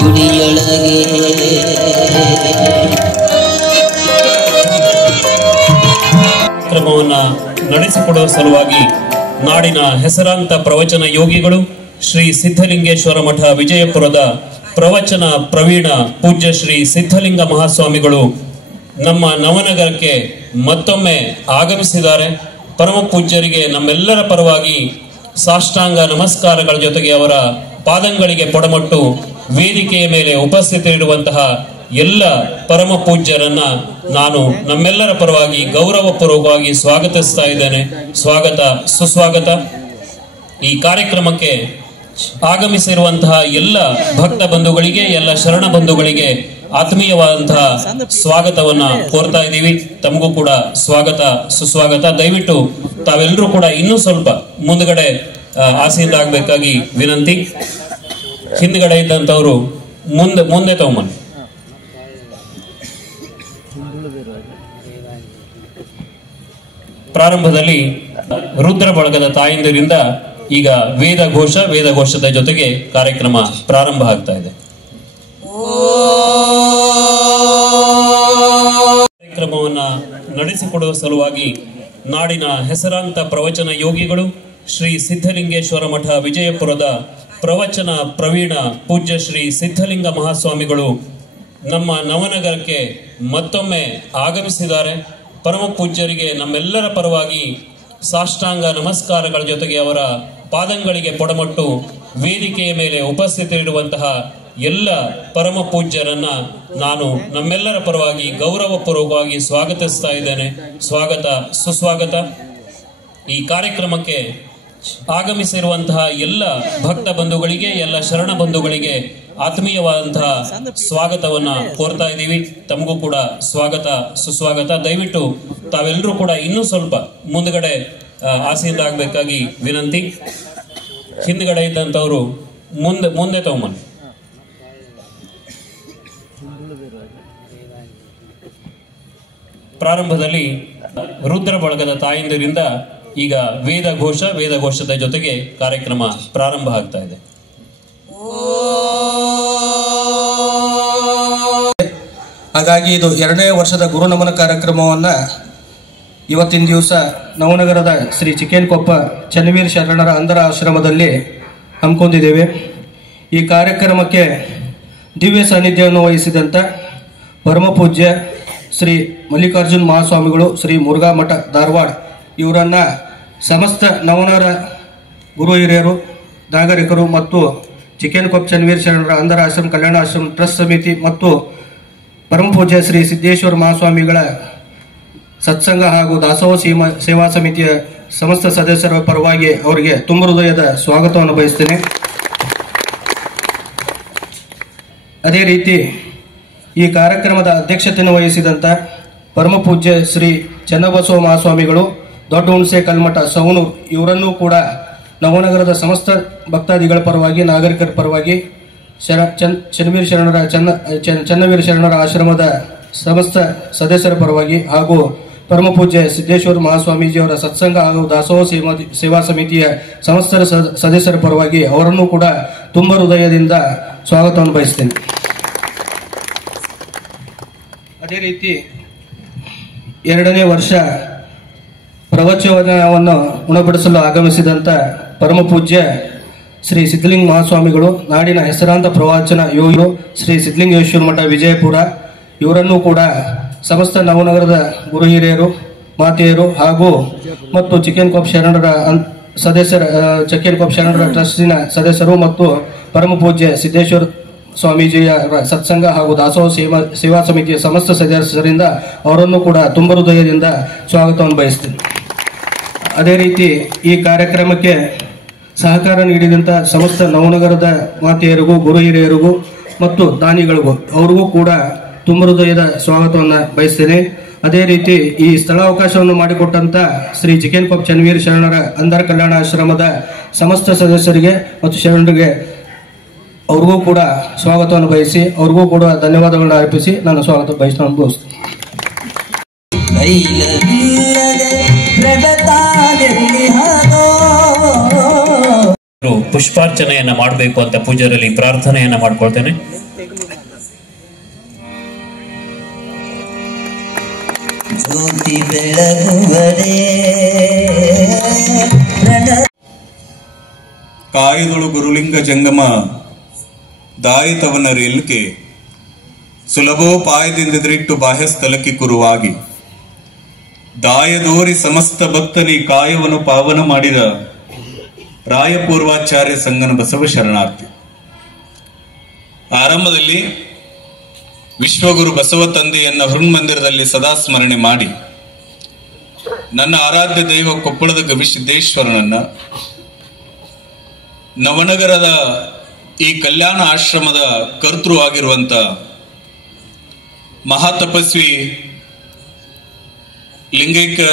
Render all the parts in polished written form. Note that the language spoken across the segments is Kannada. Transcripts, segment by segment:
ಗುಡಿಯೊಳಗೆ ಕಾರ್ಯಕ್ರಮವನ್ನು ನಡೆಸಿಕೊಡುವ ಸಲುವಾಗಿ ನಾಡಿನ ಹೆಸರಾಂತ ಪ್ರವಚನ ಯೋಗಿಗಳು ಶ್ರೀ ಸಿದ್ಧಲಿಂಗೇಶ್ವರ ಮಠ ವಿಜಯಪುರದ ಪ್ರವಚನ ಪ್ರವೀಣ ಪೂಜ್ಯ ಶ್ರೀ ಸಿದ್ಧಲಿಂಗ ಮಹಾಸ್ವಾಮಿಗಳು ನಮ್ಮ ನವನಗರಕ್ಕೆ ಮತ್ತೊಮ್ಮೆ ಆಗಮಿಸಿದ್ದಾರೆ. ಪರಮ ಪೂಜ್ಯರಿಗೆ ನಮ್ಮೆಲ್ಲರ ಪರವಾಗಿ ಸಾಷ್ಟಾಂಗ ನಮಸ್ಕಾರಗಳ ಜೊತೆಗೆ ಅವರ ಪಾದಂಗಳಿಗೆ ಪೊಡಮಟ್ಟು ವೇದಿಕೆಯ ಮೇಲೆ ಉಪಸ್ಥಿತರಿರುವಂತಹ ಎಲ್ಲ ಪರಮ ಪೂಜ್ಯರನ್ನ ನಾನು ನಮ್ಮೆಲ್ಲರ ಪರವಾಗಿ ಗೌರವಪೂರ್ವಕವಾಗಿ ಸ್ವಾಗತಿಸ್ತಾ ಇದ್ದೇನೆ. ಸ್ವಾಗತ ಸುಸ್ವಾಗತ. ಈ ಕಾರ್ಯಕ್ರಮಕ್ಕೆ ಆಗಮಿಸಿರುವಂತಹ ಎಲ್ಲ ಭಕ್ತ ಬಂಧುಗಳಿಗೆ, ಎಲ್ಲ ಶರಣ ಬಂಧುಗಳಿಗೆ ಆತ್ಮೀಯವಾದಂತಹ ಸ್ವಾಗತವನ್ನ ಕೋರ್ತಾ ಇದ್ದೀವಿ. ತಮಗೂ ಕೂಡ ಸ್ವಾಗತ ಸುಸ್ವಾಗತ. ದಯವಿಟ್ಟು ತಾವೆಲ್ಲರೂ ಕೂಡ ಇನ್ನೂ ಸ್ವಲ್ಪ ಮುಂದ್ಗಡೆ ಆಸೆಯಿಂದ ಆಗಬೇಕಾಗಿ ವಿನಂತಿ. ಹಿಂದ್ಗಡೆ ಇದ್ದಂಥವ್ರು ಮುಂದೆ ತಗೊಂಬನ್ನಿ. ಪ್ರಾರಂಭದಲ್ಲಿ ರುದ್ರ ಬಳಗದ ತಾಯಂದಿರಿಂದ ಈಗ ವೇದಘೋಷದ ಜೊತೆಗೆ ಕಾರ್ಯಕ್ರಮ ಪ್ರಾರಂಭ ಆಗ್ತಾ ಇದೆ. ಕಾರ್ಯಕ್ರಮವನ್ನ ನಡೆಸಿಕೊಡುವ ಸಲುವಾಗಿ ನಾಡಿನ ಹೆಸರಾಂತ ಪ್ರವಚನ ಯೋಗಿಗಳು ಶ್ರೀ ಸಿದ್ಧಲಿಂಗೇಶ್ವರ ಮಠ ವಿಜಯಪುರದ ಪ್ರವಚನ ಪ್ರವೀಣ ಪೂಜ್ಯ ಶ್ರೀ ಸಿದ್ಧಲಿಂಗ ಮಹಾಸ್ವಾಮಿಗಳು ನಮ್ಮ ನವನಗರಕ್ಕೆ ಮತ್ತೊಮ್ಮೆ ಆಗಮಿಸಿದ್ದಾರೆ. ಪರಮ ಪೂಜ್ಯರಿಗೆ ನಮ್ಮೆಲ್ಲರ ಪರವಾಗಿ ಸಾಷ್ಟಾಂಗ ನಮಸ್ಕಾರಗಳ ಜೊತೆಗೆ ಅವರ ಪಾದಂಗಳಿಗೆ ಪೊಡಮಟ್ಟು ವೇದಿಕೆಯ ಮೇಲೆ ಉಪಸ್ಥಿತರಿರುವಂತಹ ಎಲ್ಲ ಪರಮ ಪೂಜ್ಯರನ್ನ ನಾನು ನಮ್ಮೆಲ್ಲರ ಪರವಾಗಿ ಗೌರವಪೂರ್ವಕವಾಗಿ ಸ್ವಾಗತಿಸ್ತಾ ಇದ್ದೇನೆ. ಸ್ವಾಗತ ಸುಸ್ವಾಗತ. ಈ ಕಾರ್ಯಕ್ರಮಕ್ಕೆ ಆಗಮಿಸಿರುವಂತಹ ಎಲ್ಲ ಭಕ್ತ ಬಂಧುಗಳಿಗೆ, ಎಲ್ಲ ಶರಣ ಬಂಧುಗಳಿಗೆ ಆತ್ಮೀಯವಾದಂತಹ ಸ್ವಾಗತವನ್ನ ಕೋರ್ತಾ ಇದ್ದೀವಿ. ತಮಗೂ ಕೂಡ ಸ್ವಾಗತ ಸುಸ್ವಾಗತ. ದಯವಿಟ್ಟು ತಾವೆಲ್ಲರೂ ಕೂಡ ಇನ್ನೂ ಸ್ವಲ್ಪ ಮುಂದ್ಗಡೆ ಆಸೆಯಿಂದ ಆಗಬೇಕಾಗಿ ವಿನಂತಿ. ಹಿಂದ್ಗಡೆ ಇದ್ದಂಥವ್ರು ಮುಂದೆ ತಗೊಂಬನ್ನಿ. ಪ್ರಾರಂಭದಲ್ಲಿ ರುದ್ರ ಬಳಗದ ತಾಯಂದಿರಿಂದ ಈಗ ವೇದಘೋಷದ ಜೊತೆಗೆ ಕಾರ್ಯಕ್ರಮ ಪ್ರಾರಂಭ ಆಗ್ತಾ ಇದೆ. ಹಾಗಾಗಿ ಇದು 2ನೇ ವರ್ಷದ ಗುರುನಮನ ಕಾರ್ಯಕ್ರಮವನ್ನು ಇವತ್ತಿನ ದಿವಸ ನವನಗರದ ಶ್ರೀ ಚಿಕ್ಕೇನಕೊಪ್ಪ ಚನ್ನವೀರ ಶರಣರ ಅಂಧರ ಆಶ್ರಮದಲ್ಲಿ ಹಮ್ಮಿಕೊಂಡಿದ್ದೇವೆ. ಈ ಕಾರ್ಯಕ್ರಮಕ್ಕೆ ದಿವ್ಯ ಸಾನ್ನಿಧ್ಯವನ್ನು ವಹಿಸಿದಂಥ ಪರಮ ಪೂಜ್ಯ ಶ್ರೀ ಮಲ್ಲಿಕಾರ್ಜುನ ಮಹಾಸ್ವಾಮಿಗಳು, ಶ್ರೀ ಮುರುಘಾ ಮಠ ಧಾರವಾಡ ಇವರನ್ನ ಸಮಸ್ತ ನವನಗರ ಗುರು ಹಿರಿಯರು, ನಾಗರಿಕರು ಮತ್ತು ಚಿಕ್ಕೇನಕೊಪ್ಪ ಚನ್ನವೀರ ಶರಣರ ಅಂಧರ ಆಶ್ರಮ ಕಲ್ಯಾಣ ಆಶ್ರಮ ಟ್ರಸ್ಟ್ ಸಮಿತಿ ಮತ್ತು ಪರಮ ಪೂಜ್ಯ ಶ್ರೀ ಸಿದ್ದೇಶ್ವರ ಮಹಾಸ್ವಾಮಿಗಳ ಸತ್ಸಂಗ ಹಾಗೂ ದಾಸೋಹ ಸೇವಾ ಸಮಿತಿಯ ಸಮಸ್ತ ಸದಸ್ಯರ ಪರವಾಗಿ ಅವರಿಗೆ ತುಂಬ ಹೃದಯದ ಸ್ವಾಗತವನ್ನು ಬಯಸ್ತೇನೆ. ಅದೇ ರೀತಿ ಈ ಕಾರ್ಯಕ್ರಮದ ಅಧ್ಯಕ್ಷತೆಯನ್ನು ವಹಿಸಿದಂಥ ಪರಮ ಪೂಜ್ಯ ಶ್ರೀ ಚನ್ನಬಸವ ಮಹಾಸ್ವಾಮಿಗಳು, ದೊಡ್ಡ ಹುಣಸೆ ಕಲ್ಮಠ ಸವಣೂರು ಇವರನ್ನೂ ಕೂಡ ನವನಗರದ ಸಮಸ್ತ ಭಕ್ತಾದಿಗಳ ಪರವಾಗಿ, ನಾಗರಿಕರ ಪರವಾಗಿ, ಚನ್ನವೀರ ಶರಣರ ಆಶ್ರಮದ ಸಮಸ್ತ ಸದಸ್ಯರ ಪರವಾಗಿ ಹಾಗೂ ಪರಮ ಪೂಜ್ಯ ಸಿದ್ದೇಶ್ವರ ಮಹಾಸ್ವಾಮೀಜಿಯವರ ಸತ್ಸಂಗ ಹಾಗೂ ದಾಸೋಹ ಸೇವಾ ಸಮಿತಿಯ ಸಮಸ್ತ ಸದಸ್ಯರ ಪರವಾಗಿ ಅವರನ್ನು ಕೂಡ ತುಂಬ ಹೃದಯದಿಂದ ಸ್ವಾಗತವನ್ನು ಬಯಸ್ತೇನೆ. ಅದೇ ರೀತಿ 2ನೇ ವರ್ಷ ಪ್ರವಚನವನ್ನು ಉಣಬಡಿಸಲು ಆಗಮಿಸಿದಂಥ ಪರಮ ಪೂಜ್ಯ ಶ್ರೀ ಸಿದ್ಧಲಿಂಗ ಮಹಾಸ್ವಾಮಿಗಳು, ನಾಡಿನ ಹೆಸರಾಂತ ಪ್ರವಚನ ಯೋಗಿಗಳು ಶ್ರೀ ಸಿದ್ಧಲಿಂಗೇಶ್ವರ ಮಠ ವಿಜಯಪುರ ಇವರನ್ನೂ ಕೂಡ ಸಮಸ್ತ ನವನಗರದ ಗುರು ಹಿರಿಯರು, ಮಾತೆಯರು ಹಾಗೂ ಮತ್ತು ಚಿಕ್ಕೇನಕೊಪ್ಪ ಶರಣರ ಚಿಕ್ಕೇನಕೊಪ್ಪ ಶರಣರ ಟ್ರಸ್ಟಿನ ಸದಸ್ಯರು ಮತ್ತು ಪರಮ ಪೂಜ್ಯ ಸಿದ್ದೇಶ್ವರ ಸ್ವಾಮೀಜಿಯ ಸತ್ಸಂಗ ಹಾಗೂ ದಾಸೋಹ ಸೇವಾ ಸಮಿತಿಯ ಸಮಸ್ತ ಸದಸ್ಯರಿಂದ ಅವರನ್ನು ಕೂಡ ತುಂಬ ಹೃದಯದಿಂದ ಸ್ವಾಗತವನ್ನು ಬಯಸ್ತೇನೆ. ಅದೇ ರೀತಿ ಈ ಕಾರ್ಯಕ್ರಮಕ್ಕೆ ಸಹಕಾರ ನೀಡಿದಂಥ ಸಮಸ್ತ ನವನಗರದ ಮಾತೆಯರಿಗೂ, ಗುರು ಹಿರಿಯರಿಗೂ ಮತ್ತು ದಾನಿಗಳಿಗೂ ಅವರಿಗೂ ಕೂಡ ತುಂಬ ಹೃದಯದ ಸ್ವಾಗತವನ್ನು ಬಯಸ್ತೇನೆ. ಅದೇ ರೀತಿ ಈ ಸ್ಥಳಾವಕಾಶವನ್ನು ಮಾಡಿಕೊಟ್ಟಂತ ಶ್ರೀ ಚಿಕ್ಕೇನಕೊಪ್ಪ ಚನ್ನವೀರ ಶರಣರ ಅಂಧರ ಕಲ್ಯಾಣ ಆಶ್ರಮದ ಸಮಸ್ತ ಸದಸ್ಯರಿಗೆ ಮತ್ತು ಶರಣರಿಗೆ ಅವ್ರಿಗೂ ಕೂಡ ಸ್ವಾಗತವನ್ನು ಬಯಸಿ ಅವ್ರಿಗೂ ಕೂಡ ಧನ್ಯವಾದಗಳನ್ನ ಅರ್ಪಿಸಿ ನಾನು ಸ್ವಾಗತ ಬಯಸ್ತೇನೆ. ಪುಷ್ಪಾರ್ಚನೆಯನ್ನ ಮಾಡಬೇಕು ಅಂತ ಪೂಜಾರಲ್ಲಿ ಪ್ರಾರ್ಥನೆಯನ್ನ ಮಾಡ್ಕೊಳ್ತೇನೆ. ಜ್ಯೋತಿ ಬೆಳಗುವರೇ ಕಾಯದೊಳು ಗುರುಲಿಂಗ ಜಂಗಮ ದಾಯಿತವನ ರೇಲ್ಕೆ ಸುಲಭೋಪಾಯದಿಂದೆದಿರಿಟ್ಟು ಬಾಹ್ಯ ಸ್ಥಳಕ್ಕೆ ಕುರುವಾಗಿ ದಾಯದೋರಿ ಸಮಸ್ತ ಭಕ್ತರಿ ಕಾಯವನ್ನು ಪಾವನ ಮಾಡಿದ ರಾಯಪೂರ್ವಾಚಾರ್ಯ ಸಂಗನ ಬಸವ ಶರಣಾರ್ಥಿ. ಆರಂಭದಲ್ಲಿ ವಿಶ್ವಗುರು ಬಸವ ತಂದೆಯನ್ನ ಹೃನ್ಮಂದಿರದಲ್ಲಿ ಸದಾ ಸ್ಮರಣೆ ಮಾಡಿ, ನನ್ನ ಆರಾಧ್ಯ ದೈವ ಕೊಪ್ಪಳದ ಗವಿಸಿದ್ದೇಶ್ವರನನ್ನ, ನವನಗರದ ಈ ಕಲ್ಯಾಣ ಆಶ್ರಮದ ಕರ್ತೃ ಆಗಿರುವಂತ ಮಹಾತಪಸ್ವಿ ಲಿಂಗೈಕ್ಯ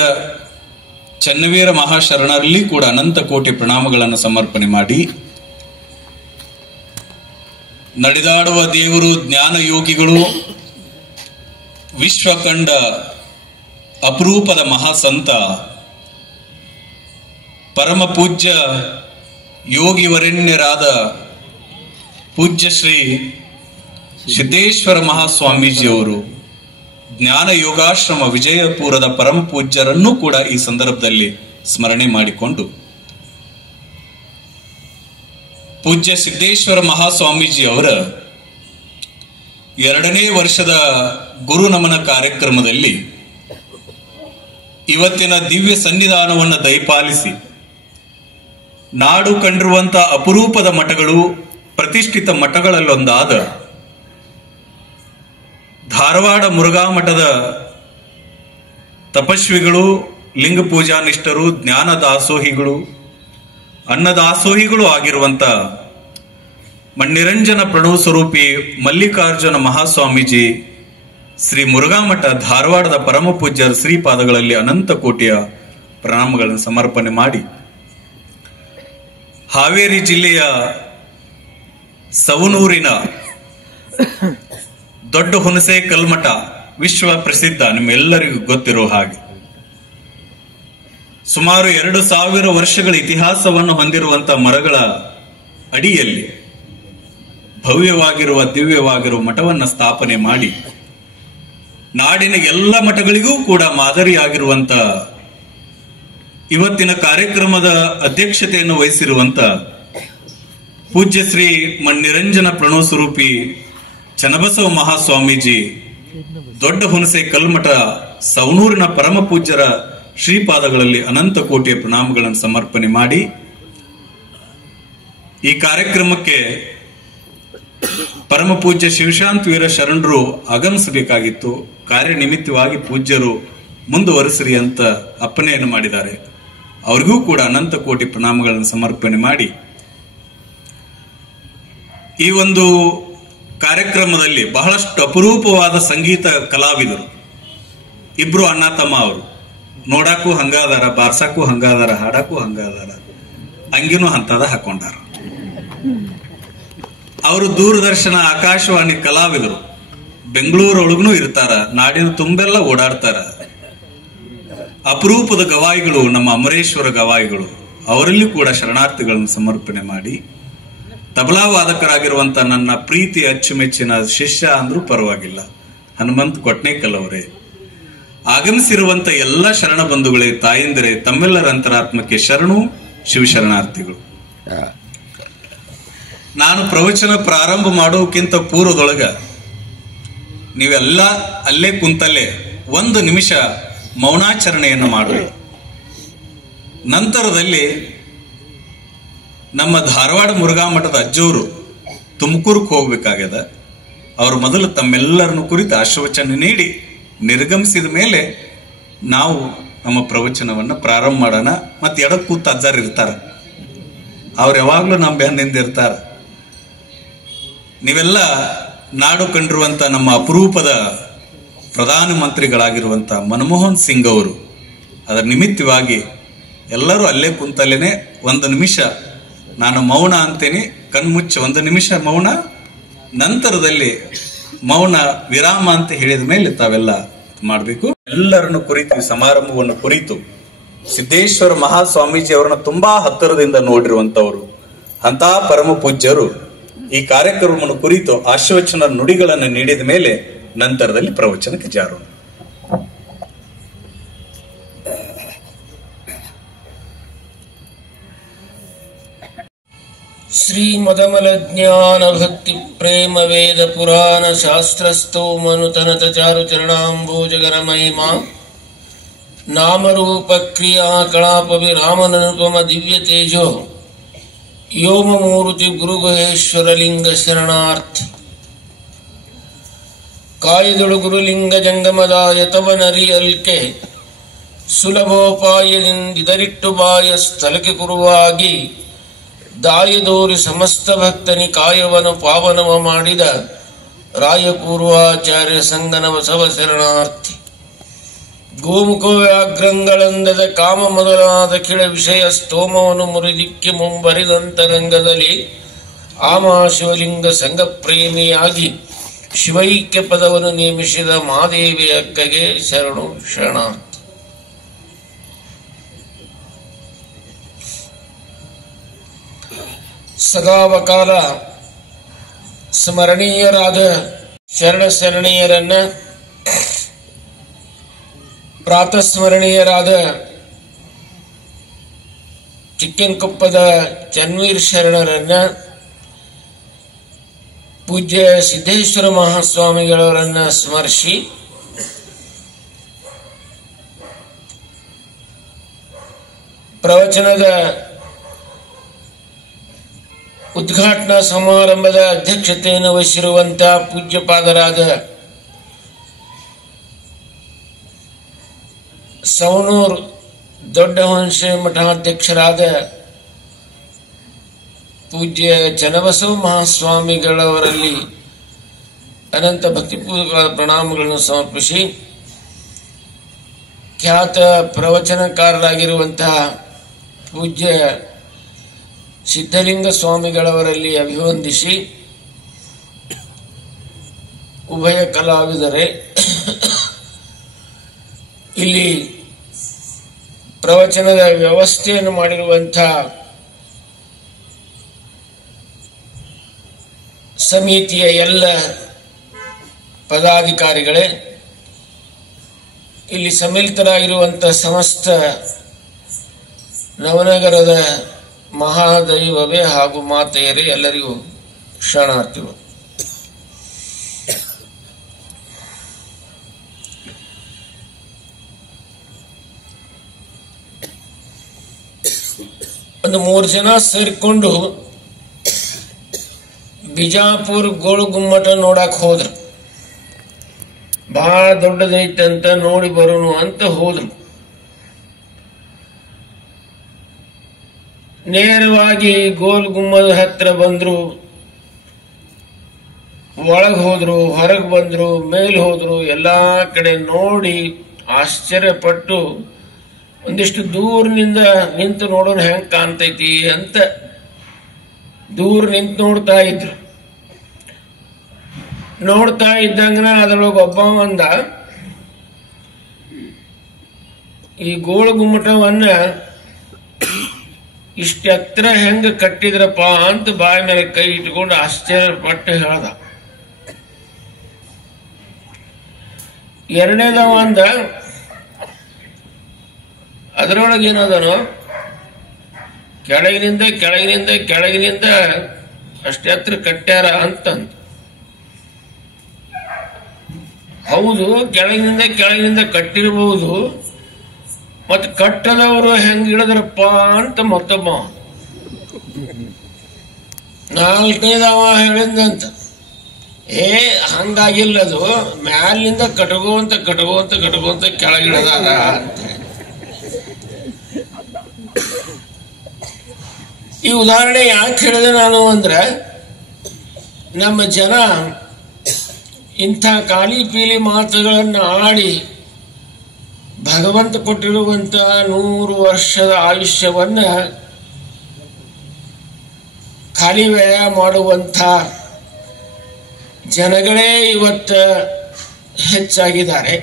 ಚನ್ನವೀರ ಮಹಾಶರಣರಲ್ಲಿ ಕೂಡ ಅನಂತ ಕೋಟಿ ಪ್ರಣಾಮಗಳನ್ನು ಸಮರ್ಪಣೆ ಮಾಡಿ, ನಡೆದಾಡುವ ದೇವರು ಜ್ಞಾನ ಯೋಗಿಗಳು, ವಿಶ್ವ ಕಂಡ ಅಪರೂಪದ ಮಹಾಸಂತ ಪರಮ ಪೂಜ್ಯ ಯೋಗಿ ವರೆಣ್ಯರಾದ ಪೂಜ್ಯ ಶ್ರೀ ಸಿದ್ದೇಶ್ವರ ಮಹಾಸ್ವಾಮೀಜಿಯವರು ಜ್ಞಾನ ಯೋಗಾಶ್ರಮ ವಿಜಯಪುರದ ಪರಮ ಪೂಜ್ಯರನ್ನು ಕೂಡ ಈ ಸಂದರ್ಭದಲ್ಲಿ ಸ್ಮರಣೆ ಮಾಡಿಕೊಂಡು, ಪೂಜ್ಯ ಸಿದ್ದೇಶ್ವರ ಮಹಾಸ್ವಾಮೀಜಿ ಅವರ 2ನೇ ವರ್ಷದ ಗುರು ನಮನ ಕಾರ್ಯಕ್ರಮದಲ್ಲಿ ಇವತ್ತಿನ ದಿವ್ಯ ಸನ್ನಿಧಾನವನ್ನು ದಯಪಾಲಿಸಿ ನಾಡು ಕಂಡಿರುವಂತಹ ಅಪರೂಪದ ಮಠಗಳು, ಪ್ರತಿಷ್ಠಿತ ಮಠಗಳಲ್ಲೊಂದಾದ ಧಾರವಾಡ ಮುರುಘಾ ಮಠದ ತಪಸ್ವಿಗಳು, ಲಿಂಗ ಪೂಜಾನಿಷ್ಠರು, ಜ್ಞಾನ ದಾಸೋಹಿಗಳು, ಅನ್ನದಾಸೋಹಿಗಳು ಆಗಿರುವಂತ ಮಣ್ಣಿರಂಜನ ಪ್ರಣವ ಸ್ವರೂಪಿ ಮಲ್ಲಿಕಾರ್ಜುನ ಮಹಾಸ್ವಾಮೀಜಿ ಶ್ರೀ ಮುರುಘಾ ಮಠ ಧಾರವಾಡದ ಪರಮ ಪೂಜ್ಯರ ಶ್ರೀಪಾದಗಳಲ್ಲಿ ಅನಂತ ಕೋಟಿಯ ಪ್ರಣಾಮಗಳನ್ನು ಸಮರ್ಪಣೆ ಮಾಡಿ, ಹಾವೇರಿ ಜಿಲ್ಲೆಯ ಸವನೂರಿನ ದೊಡ್ಡ ಹುಣಸೆ ಕಲ್ಮಠ ವಿಶ್ವ ಪ್ರಸಿದ್ಧ, ನಿಮ್ಮೆಲ್ಲರಿಗೂ ಗೊತ್ತಿರೋ ಹಾಗೆ ಸುಮಾರು 2000 ವರ್ಷಗಳ ಇತಿಹಾಸವನ್ನು ಹೊಂದಿರುವಂತಹ ಮರಗಳ ಅಡಿಯಲ್ಲಿ ಭವ್ಯವಾಗಿರುವ ದಿವ್ಯವಾಗಿರುವ ಮಠವನ್ನು ಸ್ಥಾಪನೆ ಮಾಡಿ, ನಾಡಿನ ಎಲ್ಲ ಮಠಗಳಿಗೂ ಕೂಡ ಮಾದರಿಯಾಗಿರುವಂತ ಇವತ್ತಿನ ಕಾರ್ಯಕ್ರಮದ ಅಧ್ಯಕ್ಷತೆಯನ್ನು ವಹಿಸಿರುವಂತ ಪೂಜ್ಯ ಶ್ರೀ ಮಣ್ಣಿರಂಜನ ಪ್ರಣವ ಸ್ವರೂಪಿ ಚನ್ನಬಸವ ಮಹಾಸ್ವಾಮೀಜಿ ದೊಡ್ಡ ಹುಣಸೆ ಕಲ್ಮಠ ಸವನೂರಿನ ಪರಮ ಪೂಜ್ಯರ ಶ್ರೀಪಾದಗಳಲ್ಲಿ ಅನಂತ ಕೋಟಿಯ ಪ್ರಣಾಮಗಳನ್ನು ಸಮರ್ಪಣೆ ಮಾಡಿ, ಈ ಕಾರ್ಯಕ್ರಮಕ್ಕೆ ಪರಮ ಪೂಜ್ಯ ಶಿವಶಾಂತ ವೀರ ಶರಣರು ಆಗಮಿಸಬೇಕಾಗಿತ್ತು. ಕಾರ್ಯನಿಮಿತ್ತವಾಗಿ ಪೂಜ್ಯರು ಮುಂದುವರಿಸ್ರಿ ಅಂತ ಅಪ್ಪಣೆಯನ್ನು ಮಾಡಿದ್ದಾರೆ. ಅವರಿಗೂ ಕೂಡ ಅನಂತ ಕೋಟಿ ಪ್ರಣಾಮಗಳನ್ನು ಸಮರ್ಪಣೆ ಮಾಡಿ, ಈ ಒಂದು ಕಾರ್ಯಕ್ರಮದಲ್ಲಿ ಬಹಳಷ್ಟು ಅಪರೂಪವಾದ ಸಂಗೀತ ಕಲಾವಿದರು, ಇಬ್ರು ಅಣ್ಣ ತಮ್ಮ, ಅವರು ನೋಡಾಕು ಹಂಗಾದಾರ, ಬಾರ್ಸಾಕು ಹಂಗಾದಾರ, ಹಾಡಾಕು ಹಂಗಾದಾರ, ಅಂಗಿನೂ ಹಂತದ ಹಾಕೊಂಡಾರ. ಅವರು ದೂರದರ್ಶನ ಆಕಾಶವಾಣಿ ಕಲಾವಿದರು, ಬೆಂಗಳೂರೊಳಗೂ ಇರ್ತಾರ, ನಾಡಿನ ತುಂಬೆಲ್ಲ ಓಡಾಡ್ತಾರ. ಅಪರೂಪದ ಗವಾಯಿಗಳು, ನಮ್ಮ ಅಮರೇಶ್ವರ ಗವಾಯಿಗಳು, ಅವರಲ್ಲಿ ಕೂಡ ಶರಣಾರ್ಥಿಗಳನ್ನು ಸಮರ್ಪಣೆ ಮಾಡಿ, ತಬಲಾ ವಾದಕರಾಗಿರುವಂತ ನನ್ನ ಪ್ರೀತಿ ಅಚ್ಚುಮೆಚ್ಚಿನ ಶಿಷ್ಯ ಅಂದ್ರೂ ಪರವಾಗಿಲ್ಲ ಹನುಮಂತ್ ಕೊಟ್ನೇಕಲ್ ಅವರೇ, ಆಗಮಿಸಿರುವಂತ ಎಲ್ಲ ಶರಣ ಬಂಧುಗಳೇ, ತಾಯಂದಿರೇ, ತಮ್ಮೆಲ್ಲರ ಅಂತರಾತ್ಮಕ್ಕೆ ಶರಣು ಶಿವಶರಣಾರ್ಥಿಗಳು. ನಾನು ಪ್ರವಚನ ಪ್ರಾರಂಭ ಮಾಡೋಕ್ಕಿಂತ ಪೂರ್ವದೊಳಗ ನೀವೆಲ್ಲ ಅಲ್ಲೇ ಕುಂತಲ್ಲೇ 1 ನಿಮಿಷ ಮೌನಾಚರಣೆಯನ್ನು ಮಾಡಬೇಕು. ನಂತರದಲ್ಲಿ ನಮ್ಮ ಧಾರವಾಡ ಮುರುಘಾ ಮಠದ ಅಜ್ಜವರು ತುಮಕೂರ್ಗೆ ಹೋಗ್ಬೇಕಾಗ್ಯದ. ಅವರು ಮೊದಲು ತಮ್ಮೆಲ್ಲರನ್ನು ಕುರಿತು ಆಶೀರ್ವಚನ ನೀಡಿ ನಿರ್ಗಮಿಸಿದ ಮೇಲೆ ನಾವು ನಮ್ಮ ಪ್ರವಚನವನ್ನು ಪ್ರಾರಂಭ ಮಾಡೋಣ. ಮತ್ತೆ ಎಡಕ್ಕೆ ಕೂತ ಅಜ್ಜಾರ್ ಇರ್ತಾರ, ಅವ್ರು ಯಾವಾಗ್ಲೂ ನಮ್ಮ ಬೆನ್ನಿಂದ ಇರ್ತಾರ. ನೀವೆಲ್ಲ ನಾಡು ಕಂಡಿರುವಂತ ನಮ್ಮ ಅಪರೂಪದ ಪ್ರಧಾನಮಂತ್ರಿಗಳಾಗಿರುವಂತ ಮನಮೋಹನ್ ಸಿಂಗ್ ಅವರು, ಅದರ ನಿಮಿತ್ತವಾಗಿ ಎಲ್ಲರೂ ಅಲ್ಲೇ ಕುಂತಲ್ಲೇನೆ 1 ನಿಮಿಷ ನಾನು ಮೌನ ಅಂತೇನೆ, ಕಣ್ಮುಚ್ಚ 1 ನಿಮಿಷ ಮೌನ, ನಂತರದಲ್ಲಿ ಮೌನ ವಿರಾಮ ಅಂತ ಹೇಳಿದ ಮೇಲೆ ತಾವೆಲ್ಲ ಮಾಡಬೇಕು. ಎಲ್ಲರನ್ನು ಕುರಿತು ಸಮಾರಂಭವನ್ನು ಕುರಿತು ಸಿದ್ದೇಶ್ವರ ಮಹಾಸ್ವಾಮೀಜಿ ಅವರನ್ನ ತುಂಬಾ ಹತ್ತಿರದಿಂದ ನೋಡಿರುವಂತವರು, ಅಂತಹ ಪರಮ ಪೂಜ್ಯರು ಈ ಕಾರ್ಯಕ್ರಮವನ್ನು ಕುರಿತು ಆಶೀರ್ವಚನ ನುಡಿಗಳನ್ನು ನೀಡಿದ ಮೇಲೆ ನಂತರದಲ್ಲಿ ಪ್ರವಚನಕ್ಕೆ ಜಾರೋಣ. ಶ್ರೀಮದಮಲ ಜ್ಞಾನ ಭಕ್ತಿ ಪ್ರೇಮ ವೇದ ಪುರಾಣ ಶಾಸ್ತ್ರಸ್ಥೋ ಮನುತನತ ಚಾರು ಚರಣಾಂಬೋಜಗರ ಮಹಿಮಾ ನಾಮರೂಪ ಕ್ರಿಯಾ ಕಳಾಪ ವಿರಾಮನನುಪಮ ದಿವ್ಯ ತೇಜೋ ಯೋಮ ಮೂರ್ತಿ ಗುರುಗುಹೇಶ್ವರ ಲಿಂಗ ಶರಣಾರ್ಥಿ ಕಾಯದೊಳು ಗುರುಲಿಂಗ ಜಂಗಮದಾಯ ತವನರಿಯಲ್ಕೆ ಸುಲಭೋಪಾಯದಿಂದಿದರಿಟ್ಟು ಬಾಯ ಸ್ಥಳಕ್ಕೆ ಕುರುವಾಗಿ ದಾಯದೋರಿ ಸಮಸ್ತ ಭಕ್ತನಿ ಕಾಯವನು ಪಾವನವ ಮಾಡಿದ ರಾಯಪೂರ್ವಾಚಾರ್ಯ ಸಂಗನ ಬಸವ ಶರಣಾರ್ಥಿ ಗೋಮುಖ ವ್ಯಾಘ್ರಂಗಳಂದದ ಕಾಮ ಮೊದಲಾದ ಕೆಳ ವಿಷಯ ಸ್ತೋಮವನ್ನು ಮುರಿದಿಕ್ಕೆ ಮುಂಬರಿದಂತರಂಗದಲ್ಲಿ ಆಮಾ ಶಿವಲಿಂಗ ಸಂಘ ಪ್ರೇಮಿಯಾಗಿ ಶಿವೈಕ್ಯ ಪದವನ್ನು ನೇಮಿಸಿದ ಮಾದೇವಿ ಅಕ್ಕಗೆ ಶರಣು ಶರಣಾರ್ಥಿ. ಸದಾವಕಾಲ ಸ್ಮರಣೀಯರಾದ ಶರಣೀಯರನ್ನ ಪ್ರಾತಸ್ಮರಣೀಯರಾದ ಚಿಕ್ಕನಕೊಪ್ಪದ ಚನ್ವೀರ್ ಶರಣರನ್ನ ಪೂಜ್ಯ ಸಿದ್ದೇಶ್ವರ ಮಹಾಸ್ವಾಮಿಗಳವರನ್ನ ಸ್ಮರಿಸಿ ಪ್ರವಚನದ ಉದ್ಘಾಟನಾ ಸಮಾರಂಭದ ಅಧ್ಯಕ್ಷತೆಯನ್ನು ವಹಿಸಿರುವಂತಹ ಪೂಜ್ಯಪಾದರಾದ ಸವಣೂರು ದೊಡ್ಡವಂಶ ಮಠಾಧ್ಯಕ್ಷರಾದ ಪೂಜ್ಯ ಚನ್ನಬಸವ ಮಹಾಸ್ವಾಮಿಗಳವರಲ್ಲಿ ಅನಂತ ಭಕ್ತಿಪೂರ್ವಕ ಪ್ರಣಾಮಗಳನ್ನು ಸಮರ್ಪಿಸಿ ಖ್ಯಾತ ಪ್ರವಚನಕಾರರಾಗಿರುವಂತಹ ಪೂಜ್ಯ ಸಿದ್ಧಲಿಂಗ ಸ್ವಾಮಿಗಳವರಲ್ಲಿ ಅಭಿವಂದಿಸಿ ಉಭಯ ಕಲಾವಿದರೆ ಇಲ್ಲಿ ಪ್ರವಚನದ ವ್ಯವಸ್ಥೆಯನ್ನು ಮಾಡಿರುವಂತಹ ಸಮಿತಿಯ ಎಲ್ಲ ಪದಾಧಿಕಾರಿಗಳೇ, ಇಲ್ಲಿ ಸಮ್ಮಿಲಿತರಾಗಿರುವಂತಹ ಸಮಸ್ತ ನವನಗರದ ಮಹಾದೈವವೇ ಹಾಗೂ ಮಾತೆಯರೇ, ಎಲ್ಲರಿಗೂ ಶರಣಾರ್ಥಿಗಳು. ಒಂದು 3 ಜನ ಸೇರಿಕೊಂಡು ಬಿಜಾಪುರ ಗೋಳಗುಮ್ಮಟ ನೋಡಕ್ ಹೋದ್ರು. ಬಹಳ ದೊಡ್ಡದೈತಂತ ನೋಡಿ ಬರೋಣ ಅಂತ ಹೋದ್ರು. ನೇರವಾಗಿ ಗೋಲ್ ಗುಮ್ಮದ ಹತ್ರ ಬಂದ್ರು, ಒಳಗ್ ಹೋದ್ರು, ಹೊರಗೆ ಬಂದ್ರು, ಮೇಲ್ ಹೋದ್ರು. ಎಲ್ಲಾ ಕಡೆ ನೋಡಿ ಆಶ್ಚರ್ಯಪಟ್ಟು ಒಂದಿಷ್ಟು ದೂರನಿಂದ ನಿಂತು ನೋಡೋಣ ಹೆಂಗ್ ಕಾಣ್ತೈತಿ ಅಂತ ದೂರ ನಿಂತು ನೋಡ್ತಾ ಇದ್ರು. ನೋಡ್ತಾ ಇದ್ದಂಗನ ಅದರೊಳಗೆ ಒಬ್ಬ ಅಂದ, ಈ ಗೋಳ ಗುಮ್ಮಟವನ್ನ ಇಷ್ಟ ಎತ್ತರ ಹೆಂಗ ಕಟ್ಟಿದ್ರಪ್ಪ ಅಂತ ಬಾಯಿ ಮೇಲೆ ಕೈ ಇಟ್ಕೊಂಡು ಆಶ್ಚರ್ಯಪಟ್ಟು ಹೇಳ್ದ. ಎರಡನೇದವ ಅಂದ, ಅದರೊಳಗೇನದನೋ ಕೆಳಗಿನಿಂದ ಕೆಳಗಿನಿಂದ ಕೆಳಗಿನಿಂದ ಅಷ್ಟೇ ಹತ್ರ ಕಟ್ಟ್ಯಾರ ಅಂತಂದು. ಹೌದು, ಕೆಳಗಿನಿಂದ ಕೆಳಗಿನಿಂದ ಕಟ್ಟಿರಬಹುದು, ಮತ್ ಕಟ್ಟದವರು ಹೆಂಗ್ ಹಿಡಿದ್ರಪ್ಪ ಅಂತ ಮತ್ತೊಬ್ಬ. ನಾಲ್ಕನೇದವ ಹೇಳಿದಂತ, ಹಂಗಾಗಿಲ್ಲದು, ಮ್ಯಾಲಿನಿಂದ ಕಟ್ಕೋಂತ ಕಟ್ಕೋಂತ ಕಟ್ಕೋಂತ ಕೆಳಗಿಡದಾರ ಅಂತ. ಈ ಉದಾಹರಣೆ ಯಾಕೆ ಹೇಳಿದೆ ನಾನು ಅಂದ್ರೆ, ನಮ್ಮ ಜನ ಇಂಥ ಖಾಲಿ ಪೀಲಿ ಮಾತುಗಳನ್ನು ಆಡಿ ಭಗವಂತ ಕೊಟ್ಟಿರುವಂತ 100 ವರ್ಷದ ಆಯುಷ್ಯವನ್ನ ಖಾಲಿ ವ್ಯಯ ಮಾಡುವಂಥ ಜನಗಳೇ ಇವತ್ತು ಹೆಚ್ಚಾಗಿದ್ದಾರೆ.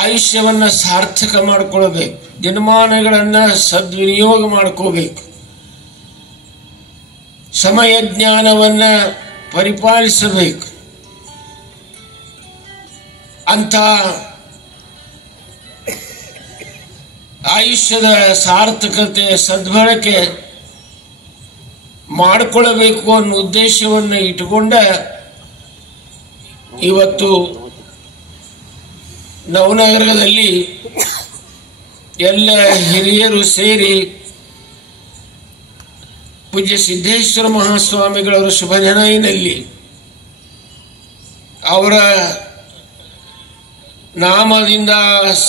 ಆಯುಷ್ಯವನ್ನ ಸಾರ್ಥಕ ಮಾಡಿಕೊಳ್ಬೇಕು, ದಿನಮಾನಗಳನ್ನ ಸದ್ವಿನಿಯೋಗ ಮಾಡ್ಕೋಬೇಕು. ಸಮಯ ಜ್ಞಾನವನ್ನು ಪರಿಪಾಲಿಸಬೇಕು. ಅಂಥ ಆಯುಷ್ಯದ ಸಾರ್ಥಕತೆ ಸದ್ಬಳಕೆ ಮಾಡಿಕೊಳ್ಳಬೇಕು ಅನ್ನೋ ಉದ್ದೇಶವನ್ನು ಇಟ್ಟುಕೊಂಡ ಇವತ್ತು ನವನಗರದಲ್ಲಿ ಎಲ್ಲ ಹಿರಿಯರು ಸೇರಿ ಪೂಜ್ಯ ಸಿದ್ದೇಶ್ವರ ಮಹಾಸ್ವಾಮಿಗಳವರ ಶುಭ ನೆನಪಿನಲ್ಲಿ ಅವರ ನಾಮದಿಂದ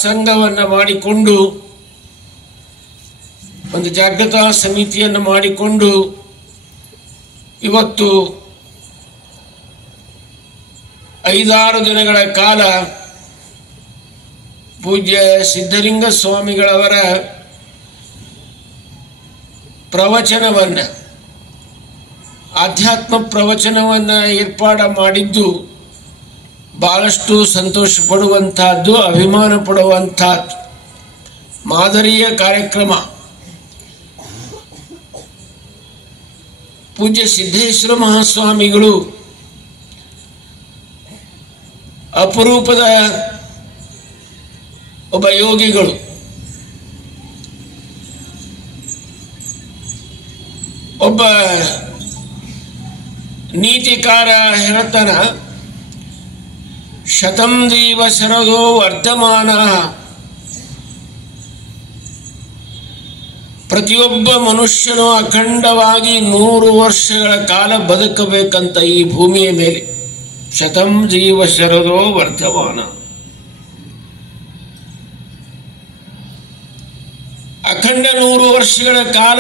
ಸಂಘವನ್ನು ಮಾಡಿಕೊಂಡು ಒಂದು ಜಾಗೃತಾ ಸಮಿತಿಯನ್ನು ಮಾಡಿಕೊಂಡು ಇವತ್ತು 5-6 ದಿನಗಳ ಕಾಲ ಪೂಜ್ಯ ಸಿದ್ಧಲಿಂಗ ಸ್ವಾಮಿಗಳವರ ಪ್ರವಚನವನ್ನು ಆಧ್ಯಾತ್ಮ ಪ್ರವಚನವನ್ನು ಏರ್ಪಾಡು ಮಾಡಿದ್ದು ಬಹಳಷ್ಟು ಸಂತೋಷ ಪಡುವಂತಹದ್ದು, ಅಭಿಮಾನ ಪಡುವಂತಹದ್ದು, ಮಾದರಿಯ ಕಾರ್ಯಕ್ರಮ. ಪೂಜ್ಯ ಸಿದ್ದೇಶ್ವರ ಮಹಾಸ್ವಾಮಿಗಳು ಅಪರೂಪದ ಒಬ್ಬ ಯೋಗಿಗಳು. ಒಬ್ಬ ನೀತಿಕಾರ ಹೇಳ್ತಾನ, ಶತಂ ಜೀವ ಶರದೋ ವರ್ಧಮಾನ. ಪ್ರತಿಯೊಬ್ಬ ಮನುಷ್ಯನು ಅಖಂಡವಾಗಿ 100 ವರ್ಷಗಳ ಕಾಲ ಬದುಕಬೇಕಂತ ಈ ಭೂಮಿಯ ಮೇಲೆ. ಶತಂ ಜೀವ ಶರದೋ ವರ್ಧಮಾನ. ಅಖಂಡ 100 ವರ್ಷಗಳ ಕಾಲ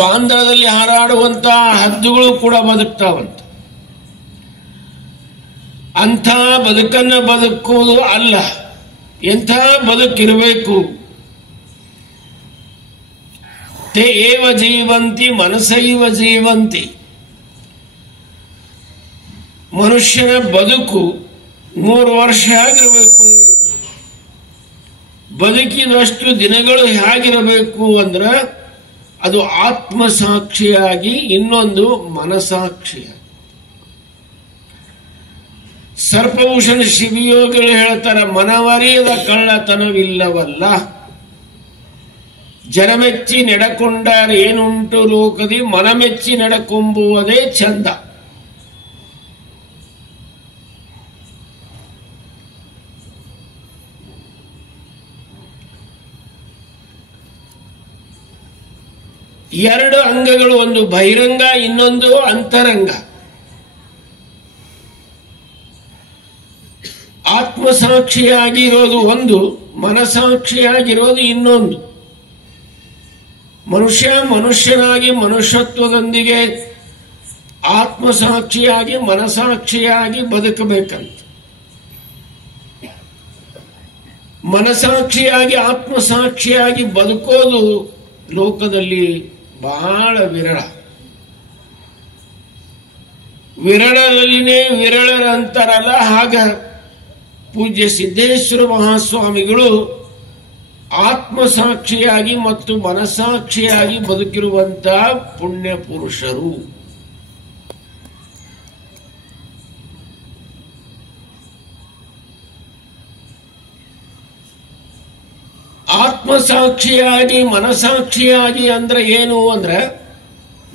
ಬಾಂಧವದಲ್ಲಿ ಹಾರಾಡುವಂತಹ ಹದ್ದುಗಳು ಕೂಡ ಬದುಕ್ತಾವಂತ. ಅಂಥ ಬದುಕನ್ನು ಬದುಕುವುದು ಅಲ್ಲ, ಎಂಥ ಬದುಕಿರಬೇಕು. ತೇ ಏವ ಜೀವಂತಿ ಮನಸೈವ ಜೀವಂತಿ. ಮನುಷ್ಯನ ಬದುಕು 100 ವರ್ಷ ಹೇಗಿರಬೇಕು, ಬದುಕಿದಷ್ಟು ದಿನಗಳು ಹೇಗಿರಬೇಕು ಅಂದ್ರೆ ಅದು ಆತ್ಮಸಾಕ್ಷಿಯಾಗಿ, ಇನ್ನೊಂದು ಮನಸಾಕ್ಷಿಯಾಗಿ. ಸರ್ಪಭೂಷಣ ಶಿವಯೋಗಿಗಳು ಹೇಳ್ತಾರೆ, ಮನವರಿಯದ ಕಳ್ಳತನವಿಲ್ಲವಲ್ಲ, ಜನಮೆಚ್ಚಿ ನಡೆಕೊಂಡರೇನುಂಟು ಲೋಕದಿ, ಮನಮೆಚ್ಚಿ ನಡೆಕೊಂಬುವುದೇ ಚಂದ. ಎರಡು ಅಂಗಗಳು, ಒಂದು ಬಹಿರಂಗ, ಇನ್ನೊಂದು ಅಂತರಂಗ. ಆತ್ಮಸಾಕ್ಷಿಯಾಗಿರೋದು ಒಂದು, ಮನಸಾಕ್ಷಿಯಾಗಿರೋದು ಇನ್ನೊಂದು. ಮನುಷ್ಯನಾಗಿ ಮನುಷ್ಯತ್ವದೊಂದಿಗೆ ಆತ್ಮಸಾಕ್ಷಿಯಾಗಿ ಮನಸಾಕ್ಷಿಯಾಗಿ ಬದುಕಬೇಕಂತ. ಮನಸಾಕ್ಷಿಯಾಗಿ ಆತ್ಮಸಾಕ್ಷಿಯಾಗಿ ಬದುಕೋದು ಲೋಕದಲ್ಲಿ ಬಹಳ ವಿರಳ. ವಿರಳದಲ್ಲಿನೇ ವಿರಳರಂತಾರಲ್ಲ, ಹಾಗ ಪೂಜ್ಯ ಸಿದ್ದೇಶ್ವರ ಮಹಾಸ್ವಾಮಿಗಳು ಆತ್ಮಸಾಕ್ಷಿಯಾಗಿ ಮತ್ತು ಮನಸಾಕ್ಷಿಯಾಗಿ ಬದುಕಿರುವಂತಹ ಪುಣ್ಯ ಪುರುಷರು. ಆತ್ಮಸಾಕ್ಷಿಯಾಗಿ ಮನಸಾಕ್ಷಿಯಾಗಿ ಅಂದ್ರೆ ಏನು ಅಂದ್ರೆ,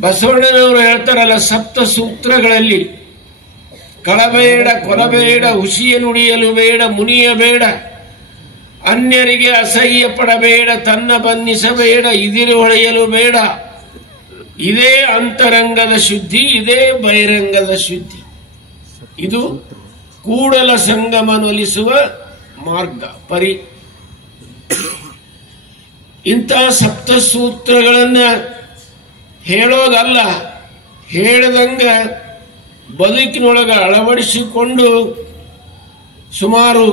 ಬಸವಣ್ಣನವರು ಹೇಳ್ತಾರಲ್ಲ ಸಪ್ತ ಸೂತ್ರಗಳಲ್ಲಿ, ಕಳಬೇಡ, ಕೊಲಬೇಡ, ಹುಸಿಯ ನುಡಿಯಲು ಬೇಡ, ಮುನಿಯಬೇಡ, ಅನ್ಯರಿಗೆ ಅಸಹ್ಯ ಪಡಬೇಡ, ತನ್ನ ಬನ್ನಿಸಬೇಡ, ಇದಿರು ಹೊಳೆಯಲು ಬೇಡ. ಇದೇ ಅಂತರಂಗದ ಶುದ್ಧಿ, ಇದೇ ಬಹಿರಂಗದ ಶುದ್ಧಿ. ಇದು ಕೂಡಲ ಸಂಗಮನೊಲಿಸುವ ಮಾರ್ಗ ಪರಿ. ಇಂಥ ಸಪ್ತಸೂತ್ರಗಳನ್ನ ಹೇಳೋದಲ್ಲ, ಹೇಳದಂಗ ಬದುಕಿನೊಳಗೆ ಅಳವಡಿಸಿಕೊಂಡು ಸುಮಾರು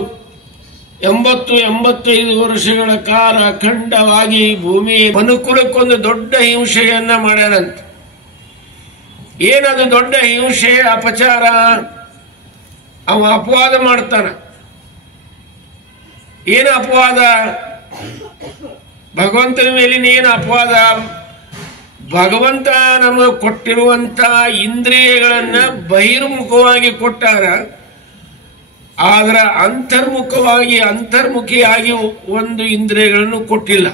80-85 ವರ್ಷಗಳ ಕಾಲ ಅಖಂಡವಾಗಿ ಭೂಮಿ ಮನುಕುಲಕ್ಕೊಂದು ದೊಡ್ಡ ಹಿಂಸೆಯನ್ನ ಮಾಡ್ಯಾರಂತ. ಏನದು ದೊಡ್ಡ ಹಿಂಸೆ, ಅಪಚಾರ? ಅವ ಅಪವಾದ ಮಾಡ್ತಾನ. ಏನು ಅಪವಾದ? ಭಗವಂತನ ಮೇಲಿನ ಏನು ಅಪವಾದ? ಭಗವಂತ ನಮಗೆ ಕೊಟ್ಟಿರುವಂತ ಇಂದ್ರಿಯಗಳನ್ನ ಬಹಿರ್ಮುಖವಾಗಿ ಕೊಟ್ಟಾರ. ಆದ್ರ ಅಂತರ್ಮುಖಿಯಾಗಿ ಒಂದು ಇಂದ್ರಿಯಗಳನ್ನು ಕೊಟ್ಟಿಲ್ಲ.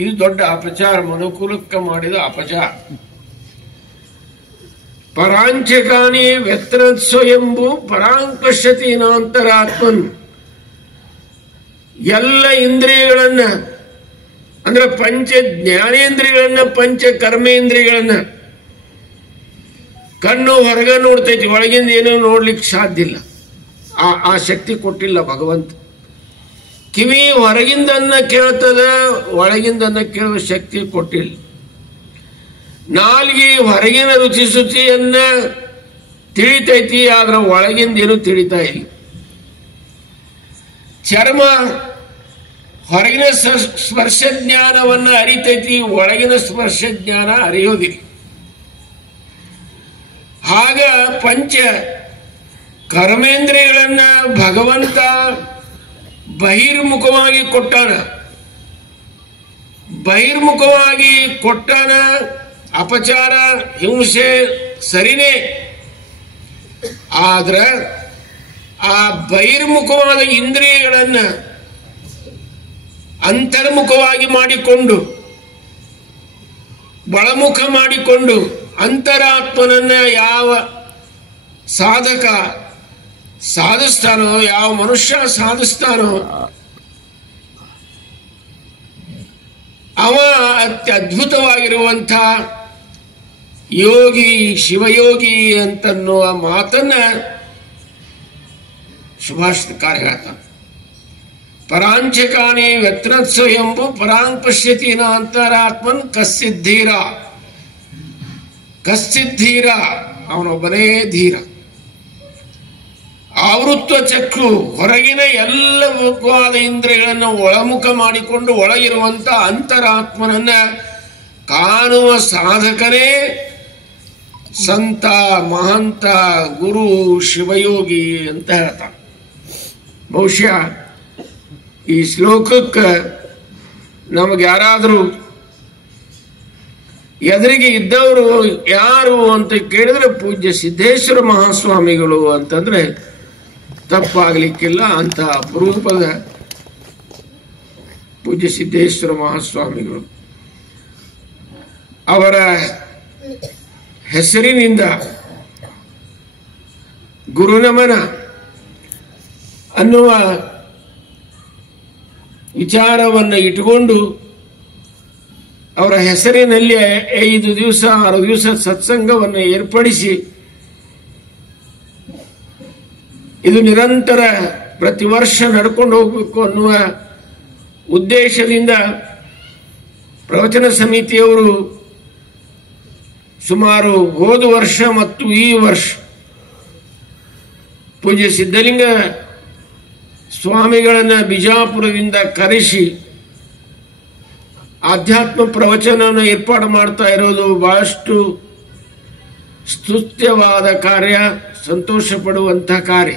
ಇದು ದೊಡ್ಡ ಅಪಚಾರ, ಮನುಕುಲಕ್ಕೆ ಮಾಡಿದ ಅಪಚಾರ. ಪರಾಂಚಕಾನಿ ವ್ಯತ್ರಸ್ವಯಂಭು ಪರಾಂಪಶ್ಯತಿ ನಾಂತರಾತ್ಮನ್. ಎಲ್ಲ ಇಂದ್ರಿಯಗಳನ್ನ ಅಂದ್ರೆ ಪಂಚ ಜ್ಞಾನೇಂದ್ರಿಯಗಳನ್ನ, ಪಂಚ ಕರ್ಮೇಂದ್ರಿಯಗಳನ್ನ, ಕಣ್ಣು ಹೊರಗ ನೋಡ್ತೈತಿ, ಒಳಗಿಂದ ಏನೂ ನೋಡ್ಲಿಕ್ಕೆ ಸಾಧ್ಯ ಇಲ್ಲ. ಆ ಶಕ್ತಿ ಕೊಟ್ಟಿಲ್ಲ ಭಗವಂತ. ಕಿವಿ ಹೊರಗಿಂದನ್ನ ಕೇಳ್ತದ, ಒಳಗಿಂದನ್ನ ಕೇಳುವ ಶಕ್ತಿ ಕೊಟ್ಟಿಲ್ಲ. ನಾಲ್ಗಿ ಹೊರಗಿನ ರುಚಿ ಶುಚಿಯನ್ನ ತಿಳಿತೈತಿ, ಆದ್ರೆ ಒಳಗಿಂದ ಏನು ತಿಳಿತಾ ಇಲ್ಲ. ಚರ್ಮ ಹೊರಗಿನ ಸ್ಪರ್ಶ ಜ್ಞಾನವನ್ನ ಅರಿತೈತಿ, ಒಳಗಿನ ಸ್ಪರ್ಶ ಜ್ಞಾನ ಅರಿಯೋದಿಲ್ಲ. ಆಗ ಪಂಚ ಕರ್ಮೇಂದ್ರಿಯಗಳನ್ನ ಭಗವಂತ ಬಹಿರ್ಮುಖವಾಗಿ ಕೊಟ್ಟಾನ. ಬಹಿರ್ಮುಖವಾಗಿ ಕೊಟ್ಟಾನ. ಅಪಚಾರ, ಹಿಂಸೆ ಸರಿನೇ. ಆದ್ರ ಆ ಬಹಿರ್ಮುಖವಾದ ಇಂದ್ರಿಯಗಳನ್ನ ಅಂತರ್ಮುಖವಾಗಿ ಮಾಡಿಕೊಂಡು, ಒಳಮುಖ ಮಾಡಿಕೊಂಡು, ಅಂತರಾತ್ಮನನ್ನ ಯಾವ ಸಾಧಕ ಸಾಧಿಸ್ತಾನೋ, ಯಾವ ಮನುಷ್ಯ ಸಾಧಿಸ್ತಾನೋ ಅವ ಅತ್ಯದ್ಭುತವಾಗಿರುವಂಥ ಯೋಗಿ, ಶಿವಯೋಗಿ ಅಂತನ್ನುವ ಮಾತನ್ನ ಸುಭಾಷಿತಕಾರ ಹೇಳ್ತಾನೆ. ಪರಾಂಚಕಾನೇ ವ್ಯತ್ರಸ್ವಯಂಭು ಪರಾಂಗ್ ಪಶ್ಯತಿ ನ ಅಂತರಾತ್ಮನ್ ಕಸ್ಸಿದ್ಧೀರ. ಕಸ್ಸಿದ್ಧೀರ, ಅವನೊಬ್ಬನೇ ಧೀರ. ಆವೃತ್ವ ಚಕ್ಷು, ಹೊರಗಿನ ಎಲ್ಲ ಮುಖವಾದ ಇಂದ್ರಿಯಗಳನ್ನು ಒಳಮುಖ ಮಾಡಿಕೊಂಡು ಒಳಗಿರುವಂತ ಅಂತರಾತ್ಮನನ್ನ ಕಾಣುವ ಸಾಧಕನೇ ಸಂತ, ಮಹಂತ, ಗುರು, ಶಿವಯೋಗಿ ಅಂತ ಹೇಳ್ತಾನೆ. ಬಹುಶಃ ಈ ಶ್ಲೋಕಕ್ಕೆ ನಮಗೆ ಯಾರಾದರೂ ಎದುರಿಗೆ ಇದ್ದವರು ಯಾರು ಅಂತ ಕೇಳಿದ್ರೆ ಪೂಜ್ಯ ಸಿದ್ದೇಶ್ವರ ಮಹಾಸ್ವಾಮಿಗಳು ಅಂತಂದ್ರೆ ತಪ್ಪಾಗಲಿಕ್ಕಿಲ್ಲ. ಅಂತ ಅಪರೂಪದ ಪೂಜ್ಯ ಸಿದ್ದೇಶ್ವರ ಮಹಾಸ್ವಾಮಿಗಳು. ಅವರ ಹೆಸರಿನಿಂದ ಗುರುನಮನ ಅನ್ನುವ ವಿಚಾರವನ್ನು ಇಟ್ಟುಕೊಂಡು ಅವರ ಹೆಸರಿನಲ್ಲಿ 5 ದಿವಸ 6 ದಿವಸ ಸತ್ಸಂಗವನ್ನು ಏರ್ಪಡಿಸಿ ಇದು ನಿರಂತರ ಪ್ರತಿ ವರ್ಷ ನಡ್ಕೊಂಡು ಹೋಗಬೇಕು ಅನ್ನುವ ಉದ್ದೇಶದಿಂದ ಪ್ರವಚನ ಸಮಿತಿಯವರು ಸುಮಾರು ಹೋದ ವರ್ಷ ಮತ್ತು ಈ ವರ್ಷ ಪೂಜ್ಯ ಸಿದ್ಧಲಿಂಗ ಸ್ವಾಮಿಗಳನ್ನ ಬಿಜಾಪುರದಿಂದ ಕರೆಸಿ ಆಧ್ಯಾತ್ಮ ಪ್ರವಚನವನ್ನು ಏರ್ಪಾಡು ಮಾಡ್ತಾ ಇರೋದು ಬಹಳಷ್ಟು ಸ್ತುತ್ಯವಾದ ಕಾರ್ಯ, ಸಂತೋಷ ಪಡುವಂತಹ ಕಾರ್ಯ.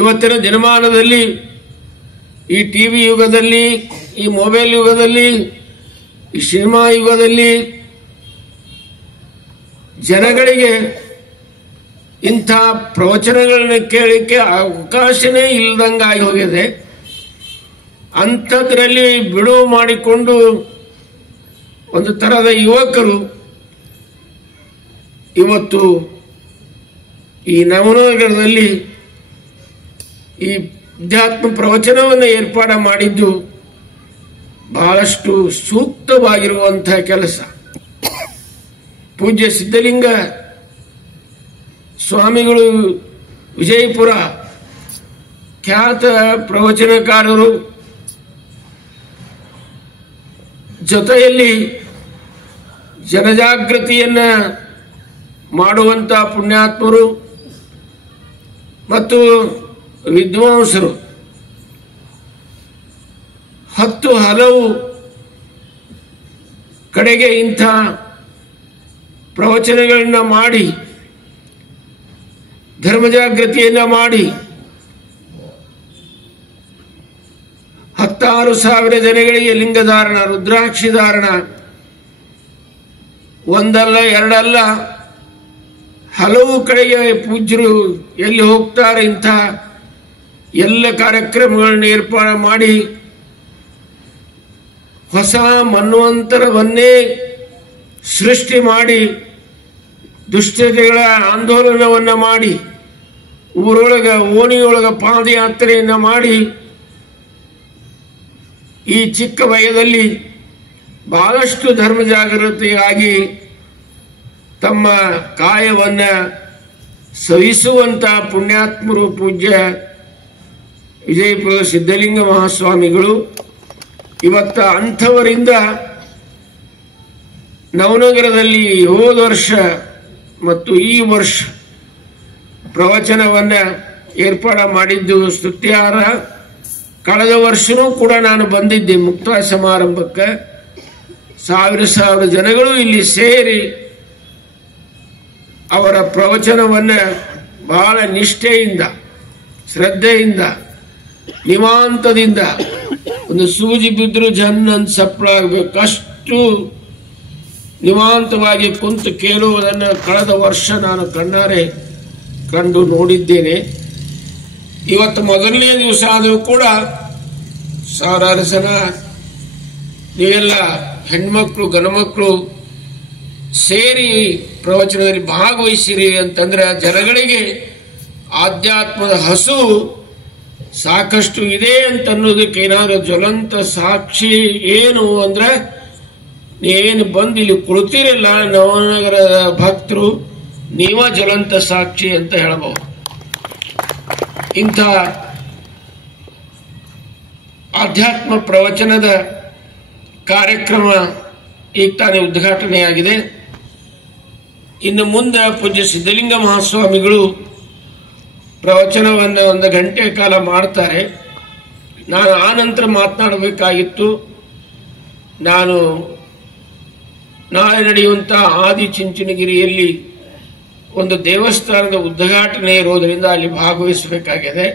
ಇವತ್ತಿನ ದಿನಮಾನದಲ್ಲಿ, ಈ ಟಿವಿ ಯುಗದಲ್ಲಿ, ಈ ಮೊಬೈಲ್ ಯುಗದಲ್ಲಿ, ಈ ಸಿನಿಮಾ ಯುಗದಲ್ಲಿ ಜನಗಳಿಗೆ ಇಂಥ ಪ್ರವಚನಗಳನ್ನ ಕೇಳಲಿಕ್ಕೆ ಅವಕಾಶನೇ ಇಲ್ಲದಂಗಾಗಿ ಹೋಗಿದೆ. ಅಂಥದ್ರಲ್ಲಿ ಬಿಡುವು ಮಾಡಿಕೊಂಡು ಒಂದು ತರಹದ ಯುವಕರು ಇವತ್ತು ಈ ನವನಗರದಲ್ಲಿ ಈ ಅಧ್ಯಾತ್ಮ ಪ್ರವಚನವನ್ನು ಏರ್ಪಾಡು ಮಾಡಿದ್ದು ಬಹಳಷ್ಟು ಸೂಕ್ತವಾಗಿರುವಂತಹ ಕೆಲಸ. ಪೂಜ್ಯ ಸಿದ್ಧಲಿಂಗ ಸ್ವಾಮಿಗಳು ವಿಜಯಪುರ ಖ್ಯಾತ ಪ್ರವಚನಕಾರರು, ಜೊತೆಯಲ್ಲಿ ಜನಜಾಗೃತಿಯನ್ನ ಮಾಡುವಂತ ಪುಣ್ಯಾತ್ಮರು ಮತ್ತು ವಿದ್ವಾಂಸರು. 10 ಹಲವು ಕಡೆಗೆ ಇಂಥ ಪ್ರವಚನಗಳನ್ನ ಮಾಡಿ, ಧರ್ಮಜಾಗೃತಿಯನ್ನ ಮಾಡಿ 16,000 ಜನಗಳಿಗೆ ಲಿಂಗಧಾರಣ, ರುದ್ರಾಕ್ಷಿ ಧಾರಣ ಒಂದಲ್ಲ ಎರಡಲ್ಲ ಹಲವು ಕಡೆಗೆ ಪೂಜ್ಯರು ಎಲ್ಲಿ ಹೋಗ್ತಾರೆ ಇಂಥ ಎಲ್ಲ ಕಾರ್ಯಕ್ರಮಗಳನ್ನ ಏರ್ಪಾಡು ಮಾಡಿ ಹೊಸ ಮನ್ವಂತರವನ್ನೇ ಸೃಷ್ಟಿ ಮಾಡಿ ದುಷ್ಟತೆಗಳ ಆಂದೋಲನವನ್ನು ಮಾಡಿ ಊರೊಳಗ ಓಣಿಯೊಳಗ ಪಾದಯಾತ್ರೆಯನ್ನು ಮಾಡಿ ಈ ಚಿಕ್ಕ ವಯದಲ್ಲಿ ಬಹಳಷ್ಟು ಧರ್ಮ ಜಾಗೃತಿಯಾಗಿ ತಮ್ಮ ಕಾಯವನ್ನು ಸವಿಸುವಂತ ಪುಣ್ಯಾತ್ಮರು ಪೂಜ್ಯ ವಿಜಯಪುರ ಸಿದ್ಧಲಿಂಗ ಮಹಾಸ್ವಾಮಿಗಳು ಇವತ್ತ ಅಂಥವರಿಂದ ನವನಗರದಲ್ಲಿ ಹೋದ ವರ್ಷ ಮತ್ತು ಈ ವರ್ಷ ಪ್ರವಚನವನ್ನು ಏರ್ಪಾಡು ಮಾಡಿದ್ದು ಸ್ತುತ್ಯಾರ. ಕಳೆದ ವರ್ಷವೂ ಕೂಡ ನಾನು ಬಂದಿದ್ದೆ ಮುಕ್ತಾಯ ಸಮಾರಂಭಕ್ಕೆ. ಸಾವಿರ ಜನಗಳು ಇಲ್ಲಿ ಸೇರಿ ಅವರ ಪ್ರವಚನವನ್ನು ಬಹಳ ನಿಷ್ಠೆಯಿಂದ ಶ್ರದ್ಧೆಯಿಂದ ನಿವಾಂತದಿಂದ ಒಂದು ಸೂಜಿ ಬಿದ್ದರೂ ಜನ್ನಂತ ಸಪ್ಪಳಾಗಬೇಕಷ್ಟು ನಿವಾಂತವಾಗಿ ಕುಂತು ಕೇಳುವುದನ್ನು ಕಳೆದ ವರ್ಷ ನಾನು ಕಣ್ಣಾರೆ ಕಂಡು ನೋಡಿದ್ದೇನೆ. ಇವತ್ತು ಮೊದಲನೇ ದಿವಸ ಆದರೂ ಕೂಡ ಸಾವಿರಾರು ಜನ ನೀವೆಲ್ಲ ಹೆಣ್ಮಕ್ಳು ಗಣಮಕ್ಕಳು ಸೇರಿ ಪ್ರವಚನದಲ್ಲಿ ಭಾಗವಹಿಸಿರಿ ಅಂತಂದ್ರೆ ಜನಗಳಿಗೆ ಆಧ್ಯಾತ್ಮದ ಹಸು ಸಾಕಷ್ಟು ಇದೆ ಅಂತ ಅನ್ನೋದಕ್ಕೆ ಏನಾದರೂ ಜ್ವಲಂತ ಸಾಕ್ಷಿ ಏನು ಅಂದ್ರೆ ನೀವೇನು ಬಂದು ಇಲ್ಲಿ ಕುಳಿತಿರಲ್ಲ ನವನಗರದ ಭಕ್ತರು, ನೀವ ಜ್ವಲಂತ ಸಾಕ್ಷಿ ಅಂತ ಹೇಳಬಹುದು. ಇಂಥ ಆಧ್ಯಾತ್ಮ ಪ್ರವಚನದ ಕಾರ್ಯಕ್ರಮ ಈಗ ತಾನೇ ಉದ್ಘಾಟನೆಯಾಗಿದೆ. ಇನ್ನು ಮುಂದೆ ಪೂಜ್ಯ ಸಿದ್ಧಲಿಂಗ ಮಹಾಸ್ವಾಮಿಗಳು ಪ್ರವಚನವನ್ನು 1 ಗಂಟೆ ಕಾಲ ಮಾಡ್ತಾರೆ. ನಾನು ಆ ನಂತರ ಮಾತನಾಡಬೇಕಾಗಿತ್ತು. ನಾನು ನಾಳೆ ನಡೆಯುವಂಥ ಆದಿಚುಂಚನಗಿರಿಯಲ್ಲಿ ಒಂದು ದೇವಸ್ಥಾನದ ಉದ್ಘಾಟನೆ ಇರೋದರಿಂದ ಅಲ್ಲಿ ಭಾಗವಹಿಸಬೇಕಾಗಿದೆ.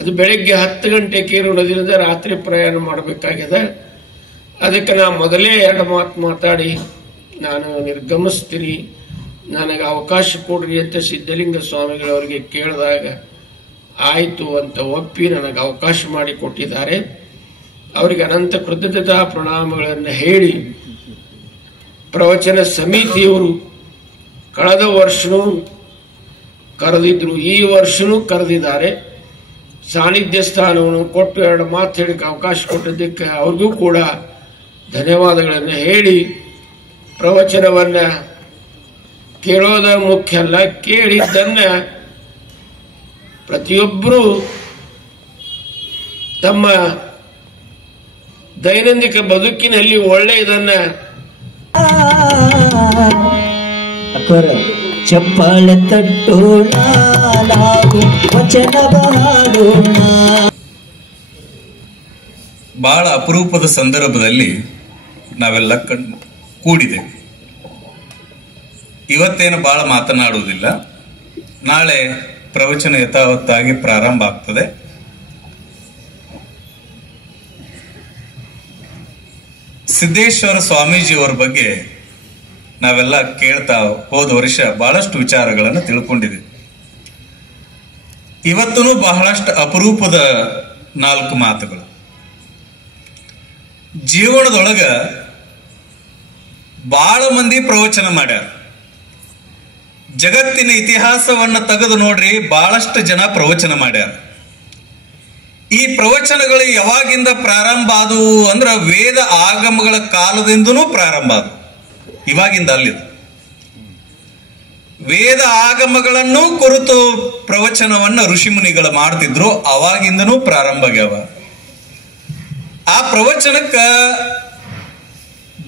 ಅದು ಬೆಳಗ್ಗೆ 10 ಗಂಟೆಗೆ ಇರೋದ್ರಿಂದ ರಾತ್ರಿ ಪ್ರಯಾಣ ಮಾಡಬೇಕಾಗಿದೆ. ಅದಕ್ಕೆ ನಾನು ಮೊದಲೇ 2 ಮಾತು ಮಾತಾಡಿ ನಾನು ನಿರ್ಗಮಿಸ್ತೀನಿ, ನನಗೆ ಅವಕಾಶ ಕೊಡ್ರಿ ಅಂತ ಸಿದ್ಧಲಿಂಗ ಸ್ವಾಮಿಗಳವರಿಗೆ ಕೇಳಿದಾಗ ಆಯಿತು ಅಂತ ಒಪ್ಪಿ ನನಗೆ ಅವಕಾಶ ಮಾಡಿ ಕೊಟ್ಟಿದ್ದಾರೆ. ಅವರಿಗೆ ಅನಂತ ಕೃತಜ್ಞತಾ ಪ್ರಣಾಮಗಳನ್ನು ಹೇಳಿ, ಪ್ರವಚನ ಸಮಿತಿಯವರು ಕಳೆದ ವರ್ಷನೂ ಕರೆದಿದ್ರು, ಈ ವರ್ಷನೂ ಕರೆದಿದ್ದಾರೆ. ಸಾನ್ನಿಧ್ಯ ಸ್ಥಾನವನ್ನು ಕೊಟ್ಟು 2 ಮಾತು ಹೇಳಿಕ್ಕೆ ಅವಕಾಶ ಕೊಟ್ಟಿದ್ದಕ್ಕೆ ಅವ್ರಿಗೂ ಕೂಡ ಧನ್ಯವಾದಗಳನ್ನು ಹೇಳಿ, ಪ್ರವಚನವನ್ನು ಕೇಳೋದ ಮುಖ್ಯ ಅಲ್ಲ, ಕೇಳಿದ್ದನ್ನ ಪ್ರತಿಯೊಬ್ಬರೂ ತಮ್ಮ ದೈನಂದಿಕ ಬದುಕಿನಲ್ಲಿ ಒಳ್ಳೆಯದನ್ನ ಚಪ್ಪಾಳೆ ತಟ್ಟೋಣ, ನಾವು ವಚನವ ಹಾಡೋಣ. ಬಹಳ ಅಪರೂಪದ ಸಂದರ್ಭದಲ್ಲಿ ನಾವೆಲ್ಲ ಕೂಡಿದೆವು. ಇವತ್ತೇನು ಬಹಳ ಮಾತನಾಡುವುದಿಲ್ಲ, ನಾಳೆ ಪ್ರವಚನ ಯಥಾವತ್ತಾಗಿ ಪ್ರಾರಂಭ ಆಗ್ತದೆ. ಸಿದ್ದೇಶ್ವರ ಸ್ವಾಮೀಜಿಯವರ ಬಗ್ಗೆ ನಾವೆಲ್ಲ ಕೇಳ್ತಾ ಹೋದ ವರ್ಷ ಬಹಳಷ್ಟು ವಿಚಾರಗಳನ್ನು ತಿಳ್ಕೊಂಡಿದ್ದೀವಿ. ಇವತ್ತೂ ಬಹಳಷ್ಟು ಅಪರೂಪದ 4 ಮಾತುಗಳು. ಜೀವನದೊಳಗ ಬಹಳ ಮಂದಿ ಪ್ರವಚನ ಮಾಡ್ಯಾರ. ಜಗತ್ತಿನ ಇತಿಹಾಸವನ್ನ ತೆಗೆದು ನೋಡ್ರಿ, ಬಹಳಷ್ಟು ಜನ ಪ್ರವಚನ ಮಾಡ್ಯಾರ. ಈ ಪ್ರವಚನಗಳು ಯಾವಾಗಿಂದ ಪ್ರಾರಂಭ ಆದವು ಅಂದ್ರೆ ವೇದ ಆಗಮಗಳ ಕಾಲದಿಂದನೂ ಪ್ರಾರಂಭ ಆದವು, ಇವಾಗಿಂದ ಅಲ್ಲಿದೆ. ವೇದ ಆಗಮಗಳನ್ನು ಕುರಿತು ಪ್ರವಚನವನ್ನ ಋಷಿಮುನಿಗಳು ಮಾಡ್ತಿದ್ರು, ಅವಾಗಿಂದನೂ ಪ್ರಾರಂಭ ಆಗ್ಯಾವ. ಆ ಪ್ರವಚನಕ್ಕ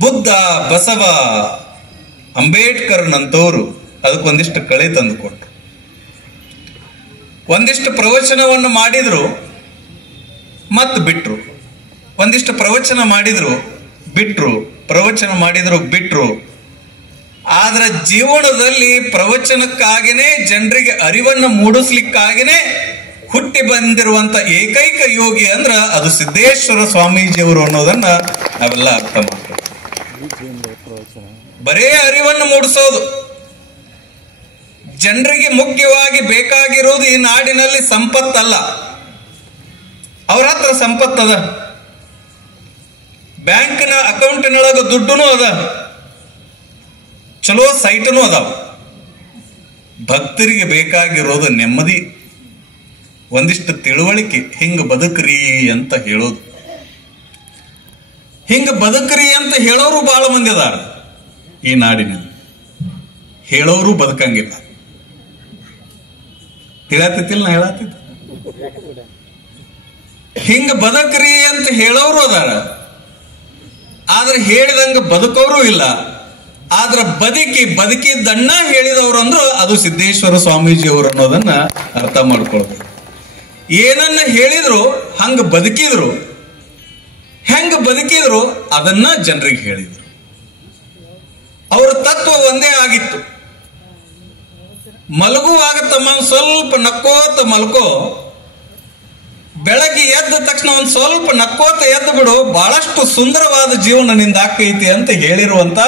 ಬುದ್ಧ, ಬಸವ, ಅಂಬೇಡ್ಕರ್ ನಂತವರು ಅದಕ್ಕೊಂದಿಷ್ಟು ಕಳೆ ತಂದು ಕೊಟ್ರು. ಒಂದಿಷ್ಟು ಪ್ರವಚನವನ್ನು ಮಾಡಿದ್ರು, ಮತ್ತೆ ಬಿಟ್ರು. ಒಂದಿಷ್ಟು ಪ್ರವಚನ ಮಾಡಿದ್ರು, ಬಿಟ್ರು. ಪ್ರವಚನ ಮಾಡಿದ್ರು, ಬಿಟ್ರು. ಆದ್ರೆ ಜೀವನದಲ್ಲಿ ಪ್ರವಚನಕ್ಕಾಗಿನೇ, ಜನರಿಗೆ ಅರಿವನ್ನು ಮೂಡಿಸ್ಲಿಕ್ಕಾಗಿನೇ ಹುಟ್ಟಿ ಬಂದಿರುವಂತ ಏಕೈಕ ಯೋಗಿ ಅಂದ್ರ ಅದು ಸಿದ್ದೇಶ್ವರ ಸ್ವಾಮೀಜಿಯವರು ಅನ್ನೋದನ್ನ ನಾವೆಲ್ಲ ಅರ್ಥ ಮಾಡ್ತೀವಿ. ಬರೇ ಅರಿವನ್ನು ಮೂಡಿಸೋದು. ಜನರಿಗೆ ಮುಖ್ಯವಾಗಿ ಬೇಕಾಗಿರೋದು ಈ ನಾಡಿನಲ್ಲಿ ಸಂಪತ್ತಲ್ಲ, ಅವ್ರ ಹತ್ರ ಸಂಪತ್ತದ, ಬ್ಯಾಂಕ್ನ ಅಕೌಂಟ್ನೊಳಗ ದುಡ್ಡುನೂ ಅದ, ಚಲೋ ಸೈಟನೂ ಅದಾವ. ಭಕ್ತರಿಗೆ ಬೇಕಾಗಿರೋದು ನೆಮ್ಮದಿ, ಒಂದಿಷ್ಟು ತಿಳುವಳಿಕೆ. ಹಿಂಗ ಬದುಕ್ರಿ ಅಂತ ಹೇಳೋದು. ಹಿಂಗ ಬದುಕ್ರಿ ಅಂತ ಹೇಳೋರು ಬಹಳ ಮಂದಿ ಅದಾರ ಈ ನಾಡಿನಲ್ಲಿ. ಹೇಳೋರು ಬದುಕಂಗಿಲ್ಲ. ಹೇಳತ್ತಿಲ್ಲ, ನಾ ಹೇಳತ್ತಿದ್ದ. ಹಿಂಗ ಬದುಕ್ರಿ ಅಂತ ಹೇಳೋರು ಅದಾರ, ಆದ್ರೆ ಹೇಳಿದಂಗ ಬದುಕೋರು ಇಲ್ಲ. ಆದ್ರ ಬದುಕಿದ್ದನ್ನ ಹೇಳಿದವರು ಅಂದ್ರು ಅದು ಸಿದ್ದೇಶ್ವರ ಸ್ವಾಮೀಜಿ ಅವರು ಅನ್ನೋದನ್ನ ಅರ್ಥ ಮಾಡ್ಕೊಳ್ಬೇಕು. ಏನನ್ನ ಹೇಳಿದ್ರು ಹಂಗ ಬದುಕಿದ್ರು, ಹೆಂಗ ಬದುಕಿದ್ರು ಅದನ್ನ ಜನರಿಗೆ ಹೇಳಿದ್ರು. ಅವ್ರ ತತ್ವ ಒಂದೇ ಆಗಿತ್ತು. ಮಲಗುವಾಗ ತಮ್ಮ ಸ್ವಲ್ಪ ನಕ್ಕೋತ ಮಲ್ಕೋ, ಬೆಳಗ್ಗೆ ಎದ್ದ ತಕ್ಷಣ ಒಂದ್ ಸ್ವಲ್ಪ ನಕ್ಕೋತ ಎದ್ದು ಬಿಡು, ಬಹಳಷ್ಟು ಸುಂದರವಾದ ಜೀವನ ನಿಂದ ಆಕೈತಿ ಅಂತ ಹೇಳಿರುವಂತ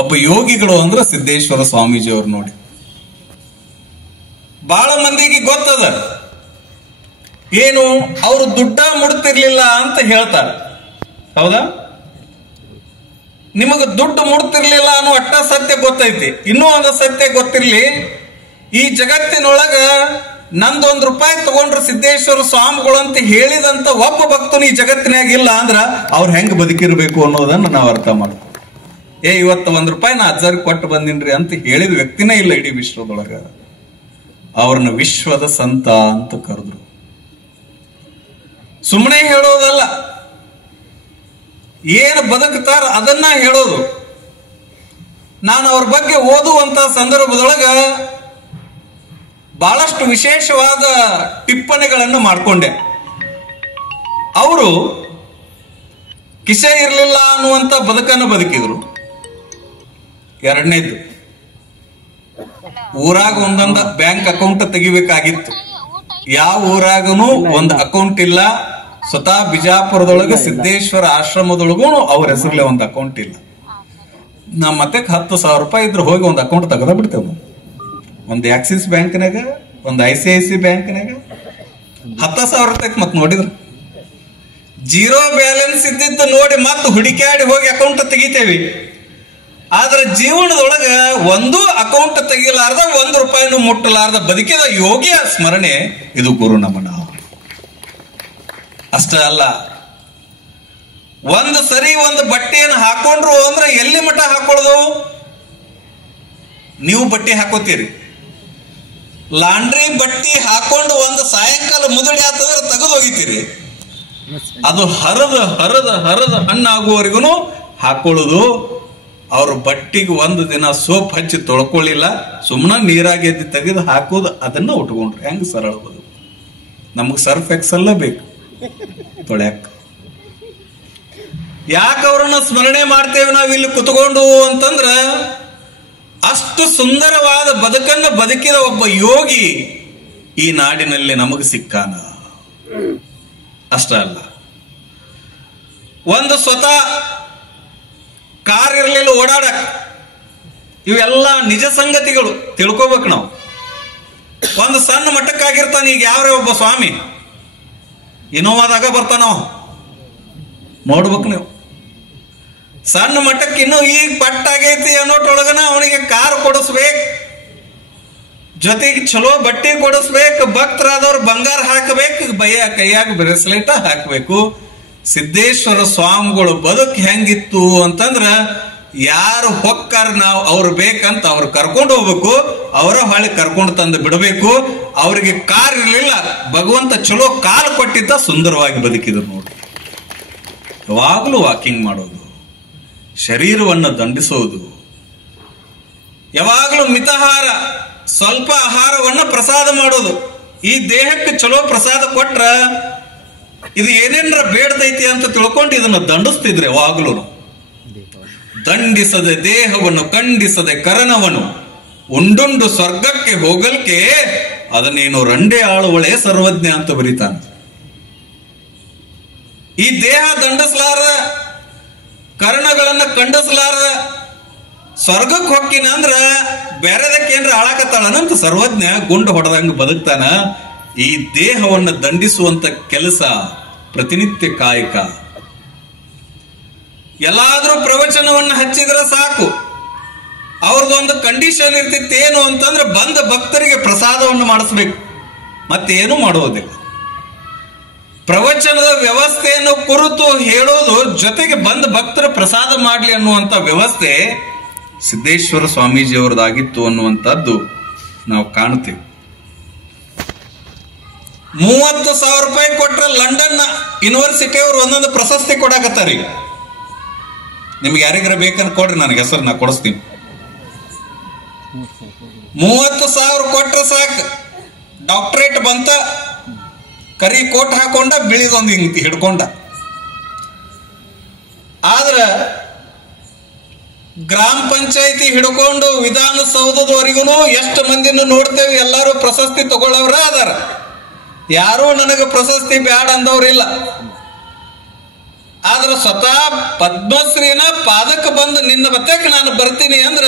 ಒಬ್ಬ ಯೋಗಿಗಳು ಅಂದ್ರೆ ಸಿದ್ದೇಶ್ವರ ಸ್ವಾಮೀಜಿ ಅವ್ರು. ನೋಡಿ, ಬಹಳ ಮಂದಿಗೆ ಗೊತ್ತದ ಏನು, ಅವರು ದುಡ್ಡ ಮುಡ್ತಿರ್ಲಿಲ್ಲ ಅಂತ ಹೇಳ್ತಾರೆ. ಹೌದಾ? ನಿಮಗ ದುಡ್ಡು ಮುಡ್ತಿರ್ಲಿಲ್ಲ ಅನ್ನೋ ಅಟ್ಟ ಸತ್ಯ ಗೊತ್ತೈತಿ. ಇನ್ನೂ ಒಂದು ಸತ್ಯ ಗೊತ್ತಿರ್ಲಿ, ಈ ಜಗತ್ತಿನೊಳಗ ನಂದೊಂದು ರೂಪಾಯಿ ತಗೊಂಡ್ರು ಸಿದ್ದೇಶ್ವರ ಸ್ವಾಮಿಗಳು ಅಂತ ಹೇಳಿದಂತ ಒಬ್ಬ ಭಕ್ತನು ಈ ಜಗತ್ತಿನಾಗ ಇಲ್ಲ ಅಂದ್ರ ಅವ್ರು ಹೆಂಗ್ ಬದುಕಿರ್ಬೇಕು ಅನ್ನೋದನ್ನ ನಾವು ಅರ್ಥ ಮಾಡ್ತೀವಿ. ಇವತ್ತು ₹1 ನಾ ಅಜ್ಜಾರಿಗೆ ಕೊಟ್ಟು ಬಂದಿನ್ರಿ ಅಂತ ಹೇಳಿದ ವ್ಯಕ್ತಿನೇ ಇಲ್ಲ ಇಡೀ ವಿಶ್ವದೊಳಗ. ಅವ್ರನ್ನ ವಿಶ್ವದ ಸಂತ ಅಂತ ಕರೆದ್ರು. ಸುಮ್ಮನೆ ಹೇಳೋದಲ್ಲ, ಏನು ಬದುಕ್ತಾರ ಅದನ್ನ ಹೇಳೋದು. ನಾನು ಅವ್ರ ಬಗ್ಗೆ ಓದುವಂತ ಸಂದರ್ಭದೊಳಗ ಬಹಳಷ್ಟು ವಿಶೇಷವಾದ ಟಿಪ್ಪಣಿಗಳನ್ನು ಮಾಡಿಕೊಂಡೆ. ಅವರು ಕಿಸೆ ಇರಲಿಲ್ಲ ಅನ್ನುವಂತ ಬದುಕನ್ನು ಬದುಕಿದ್ರು. ಎರಡನೇದು, ಊರಾಗ ಒಂದೊಂದು ಬ್ಯಾಂಕ್ ಅಕೌಂಟ್ ತೆಗಿಬೇಕಾಗಿತ್ತು. ಯಾವ ಊರಾಗನು ಒಂದು ಅಕೌಂಟ್ ಇಲ್ಲ. ಸ್ವತಃ ಬಿಜಾಪುರದೊಳಗೆ ಸಿದ್ದೇಶ್ವರ ಆಶ್ರಮದೊಳಗೂ ಅವ್ರ ಹೆಸರಲ್ಲೇ ಒಂದು ಅಕೌಂಟ್ ಇಲ್ಲ. ನಮ್ಮ ಮತ್ತೆ ₹10,000 ಇದ್ರೆ ಹೋಗಿ ಒಂದು ಅಕೌಂಟ್ ತೆಗೆದ ಬಿಡ್ತೇವೆ. ಒಂದು ಆಕ್ಸಿಸ್ ಬ್ಯಾಂಕ್ನಾಗ, ಒಂದು ICIC ಬ್ಯಾಂಕ್ನಾಗ ₹10,000 ಮತ್ ನೋಡಿದ್ರು ಜೀರೋ ಬ್ಯಾಲೆನ್ಸ್ ಇದ್ದಿದ್ದು ನೋಡಿ ಮತ್ತೆ ಹುಡುಕಾಡಿ ಹೋಗಿ ಅಕೌಂಟ್ ತೆಗಿತೇವಿ. ಆದ್ರೆ ಜೀವನದೊಳಗ ಒಂದು ಅಕೌಂಟ್ ತೆಗಿಲಾರ್ದ ₹1 ಮುಟ್ಟಲಾರ್ದ ಬದುಕಿದ ಯೋಗಿಯ ಸ್ಮರಣೆ ಇದು ಗುರು ನಮನ. ಅಷ್ಟ ಅಲ್ಲ, ಒಂದು ಸರಿ ಒಂದು ಬಟ್ಟೆಯನ್ನು ಹಾಕೊಂಡ್ರು ಅಂದ್ರೆ ಎಲ್ಲಿ ಮಟ್ಟ ಹಾಕೊಳ್ಳೋದು? ನೀವು ಬಟ್ಟೆ ಹಾಕೋತೀರಿ, ಲಾಂಡ್ರಿ ಬಟ್ಟೆ ಹಾಕೊಂಡು ಒಂದು ಸಾಯಂಕಾಲ ಮುದುಡಿ ಆತಂದ್ರೆ ತೆಗೆದು ಹೋಗಿತೀರಿ. ಅದು ಹರದ ಹರದ ಹರದ ಹಣ್ಣಾಗುವವರೆಗೂ ಹಾಕೊಳ್ಳೋದು. ಅವ್ರ ಬಟ್ಟಿಗೆ ಒಂದು ದಿನ ಸೋಪ್ ಹಚ್ಚಿ ತೊಳ್ಕೊಳ್ಳಿಲ್ಲ, ಸುಮ್ಮನೆ ನೀರಾಗಿ ಎದ್ದು ತೆಗೆದು ಹಾಕೋದು, ಅದನ್ನ ಉಟ್ಕೊಂಡ್ರು. ಹೆಂಗ್ ಸರಳ ಬದುಕು. ನಮಗ್ ಸರ್ಫ್ ಎಕ್ಸೆಲ್ಲ ಬೇಕು ತೊಳ್ಯಾಕ. ಯಾಕೆ ಅವ್ರನ್ನ ಸ್ಮರಣೆ ಮಾಡ್ತೇವೆ ನಾವ್ ಇಲ್ಲಿ ಕುತ್ಕೊಂಡು ಅಂತಂದ್ರ, ಅಷ್ಟು ಸುಂದರವಾದ ಬದುಕನ್ನು ಬದುಕಿದ ಒಬ್ಬ ಯೋಗಿ ಈ ನಾಡಿನಲ್ಲಿ ನಮಗೆ ಸಿಕ್ಕಾನ. ಅಷ್ಟ ಅಲ್ಲ, ಒಂದು ಸ್ವತಃ ಕಾರ್ ಇರಲಿಲ್ಲ ಓಡಾಡಕ್. ಇವೆಲ್ಲ ನಿಜ ಸಂಗತಿಗಳು, ತಿಳ್ಕೋಬೇಕು ನಾವು. ಒಂದು ಸಣ್ಣ ಮಟ್ಟಕ್ಕಾಗಿರ್ತಾನೆ. ಈಗ ಯಾವ್ರೆ ಒಬ್ಬ ಸ್ವಾಮಿ ಇನೋವಾದಾಗ ಬರ್ತಾನ, ನೋಡ್ಬೇಕು ನೀವು. ಸಣ್ಣ ಮಟ್ಟಕ್ಕೆ ಇನ್ನೂ ಈಗ ಪಟ್ಟಾಗೈತಿ ಅನ್ನೋಟ್ರೊಳಗನ ಅವನಿಗೆ ಕಾರ್ ಕೊಡಿಸ್ಬೇಕು, ಜೊತೆಗೆ ಚಲೋ ಬಟ್ಟೆ ಕೊಡಿಸ್ಬೇಕು, ಭಕ್ತರಾದವ್ರು ಬಂಗಾರ ಹಾಕಬೇಕು, ಕೈಯಾಗ ಬ್ರೇಸ್ಲೆಟ್ ಹಾಕಬೇಕು. ಸಿದ್ದೇಶ್ವರ ಸ್ವಾಮಿಗಳು ಬದುಕು ಹೆಂಗಿತ್ತು ಅಂತಂದ್ರ, ಯಾರು ಹೊಕ್ಕಾರ ನಾವು ಅವ್ರು ಬೇಕಂತ ಅವ್ರು ಕರ್ಕೊಂಡು ಹೋಗ್ಬೇಕು, ಅವರ ಹೊಳ್ಳಿ ಕರ್ಕೊಂಡು ತಂದು ಬಿಡಬೇಕು. ಅವರಿಗೆ ಕಾರ್ ಇರ್ಲಿಲ್ಲ, ಭಗವಂತ ಚಲೋ ಕಾಲ್ ಕೊಟ್ಟಿದ್ದ, ಸುಂದರವಾಗಿ ಬದುಕಿದ್ರು ನೋಡಿ. ಯಾವಾಗಲೂ ವಾಕಿಂಗ್ ಮಾಡೋದು, ಶರೀರವನ್ನು ದಂಡಿಸೋದು, ಯಾವಾಗಲೂ ಮಿತಾಹಾರ, ಸ್ವಲ್ಪ ಆಹಾರವನ್ನ ಪ್ರಸಾದ ಮಾಡೋದು. ಈ ದೇಹಕ್ಕೆ ಚಲೋ ಪ್ರಸಾದ ಕೊಟ್ರ ಇದು ಏನೇನ್ರ ಬೇಡದೈತಿ ಅಂತ ತಿಳ್ಕೊಂಡು ಇದನ್ನ ದಂಡಿಸ್ತಿದ್ರೆ ಯಾವಾಗಲೂ. ದಂಡಿಸದೆ ದೇಹವನ್ನು ಖಂಡಿಸದೆ ಕರನವನು ಉಂಡುಂಡು ಸ್ವರ್ಗಕ್ಕೆ ಹೋಗಲ್ಕೆ ಅದನ್ನೇನು ರಂಡೆ ಆಳುವಳೆ ಸರ್ವಜ್ಞ ಅಂತ ಬರೀತಾನೆ. ಈ ದೇಹ ದಂಡಿಸಲಾರದ, ಕರ್ಣಗಳನ್ನ ಖಂಡಿಸಲಾರದ, ಸ್ವರ್ಗಕ್ಕೆ ಹೊಕ್ಕಿನ ಅಂದ್ರ ಬೇರೆದಕ್ಕೇನ್ರ ಹಾಳಾಕತ್ತಾಳನಂತ ಸರ್ವಜ್ಞ ಗುಂಡು ಹೊಡೆದಂಗ ಬದುಕ್ತಾನ. ಈ ದೇಹವನ್ನು ದಂಡಿಸುವಂತ ಕೆಲಸ ಪ್ರತಿನಿತ್ಯ ಕಾಯಕ. ಎಲ್ಲಾದ್ರೂ ಪ್ರವಚನವನ್ನು ಹಚ್ಚಿದ್ರೆ ಸಾಕು, ಅವ್ರದ್ದೊಂದು ಕಂಡೀಷನ್ ಇರ್ತಿತ್ತು. ಏನು ಅಂತಂದ್ರೆ ಬಂದ ಭಕ್ತರಿಗೆ ಪ್ರಸಾದವನ್ನು ಮಾಡಿಸ್ಬೇಕು, ಮತ್ತೇನು ಮಾಡುವುದಿಲ್ಲ. ಪ್ರವಚನದ ವ್ಯವಸ್ಥೆಯನ್ನು ಕುರಿತು ಹೇಳೋದು ಜೊತೆಗೆ ಬಂದ ಭಕ್ತರ ಪ್ರಸಾದ ಮಾಡ್ಲಿ ಅನ್ನುವಂತ ವ್ಯವಸ್ಥೆ ಸಿದ್ದೇಶ್ವರ ಸ್ವಾಮೀಜಿಯವರದಾಗಿತ್ತು ಅನ್ನುವಂಥದ್ದು ನಾವು ಕಾಣ್ತೀವಿ. 30,000 ರೂಪಾಯಿ ಕೊಟ್ರೆ ಲಂಡನ್ ಯೂನಿವರ್ಸಿಟಿ ಅವರು ಒಂದೊಂದು ಪ್ರಶಸ್ತಿ ಕೊಡಾಕತ್ತಾರ. ನಿಮ್ಗೆ ಯಾರಿಗಾರ ಬೇಕಂತ ಕೊಡ್ರಿ, ನನಗೆ ಹೆಸರು ನಾ ಕೊಡಿಸ್ತೀನಿ. 30,000 ಕೊಟ್ರೆ ಸಾಕು, ಡಾಕ್ಟರೇಟ್ ಬಂತ, ಕರಿ ಕೋಟ್ ಹಾಕೊಂಡ, ಬಿಳಿದೊಂದು ಹಿಂಗ್ ಹಿಡ್ಕೊಂಡ. ಆದ್ರ ಗ್ರಾಮ ಪಂಚಾಯತಿ ಹಿಡ್ಕೊಂಡು ವಿಧಾನಸೌಧದವರೆಗೂ ಎಷ್ಟು ಮಂದಿನ ನೋಡ್ತೇವೆ, ಎಲ್ಲರೂ ಪ್ರಶಸ್ತಿ ತಗೊಳ್ಳವ್ರ ಅದಾರ. ಯಾರೂ ನನಗೆ ಪ್ರಶಸ್ತಿ ಬ್ಯಾಡ ಅಂದವ್ರಿಲ್ಲ. ಆದ್ರೆ ಸ್ವತಃ ಪದ್ಮಶ್ರೀನ ಪಾದಕ್ಕೆ ಬಂದು ನಿನ್ನ ಬತ್ತಕ್ಕೆ ನಾನು ಬರ್ತೀನಿ ಅಂದ್ರ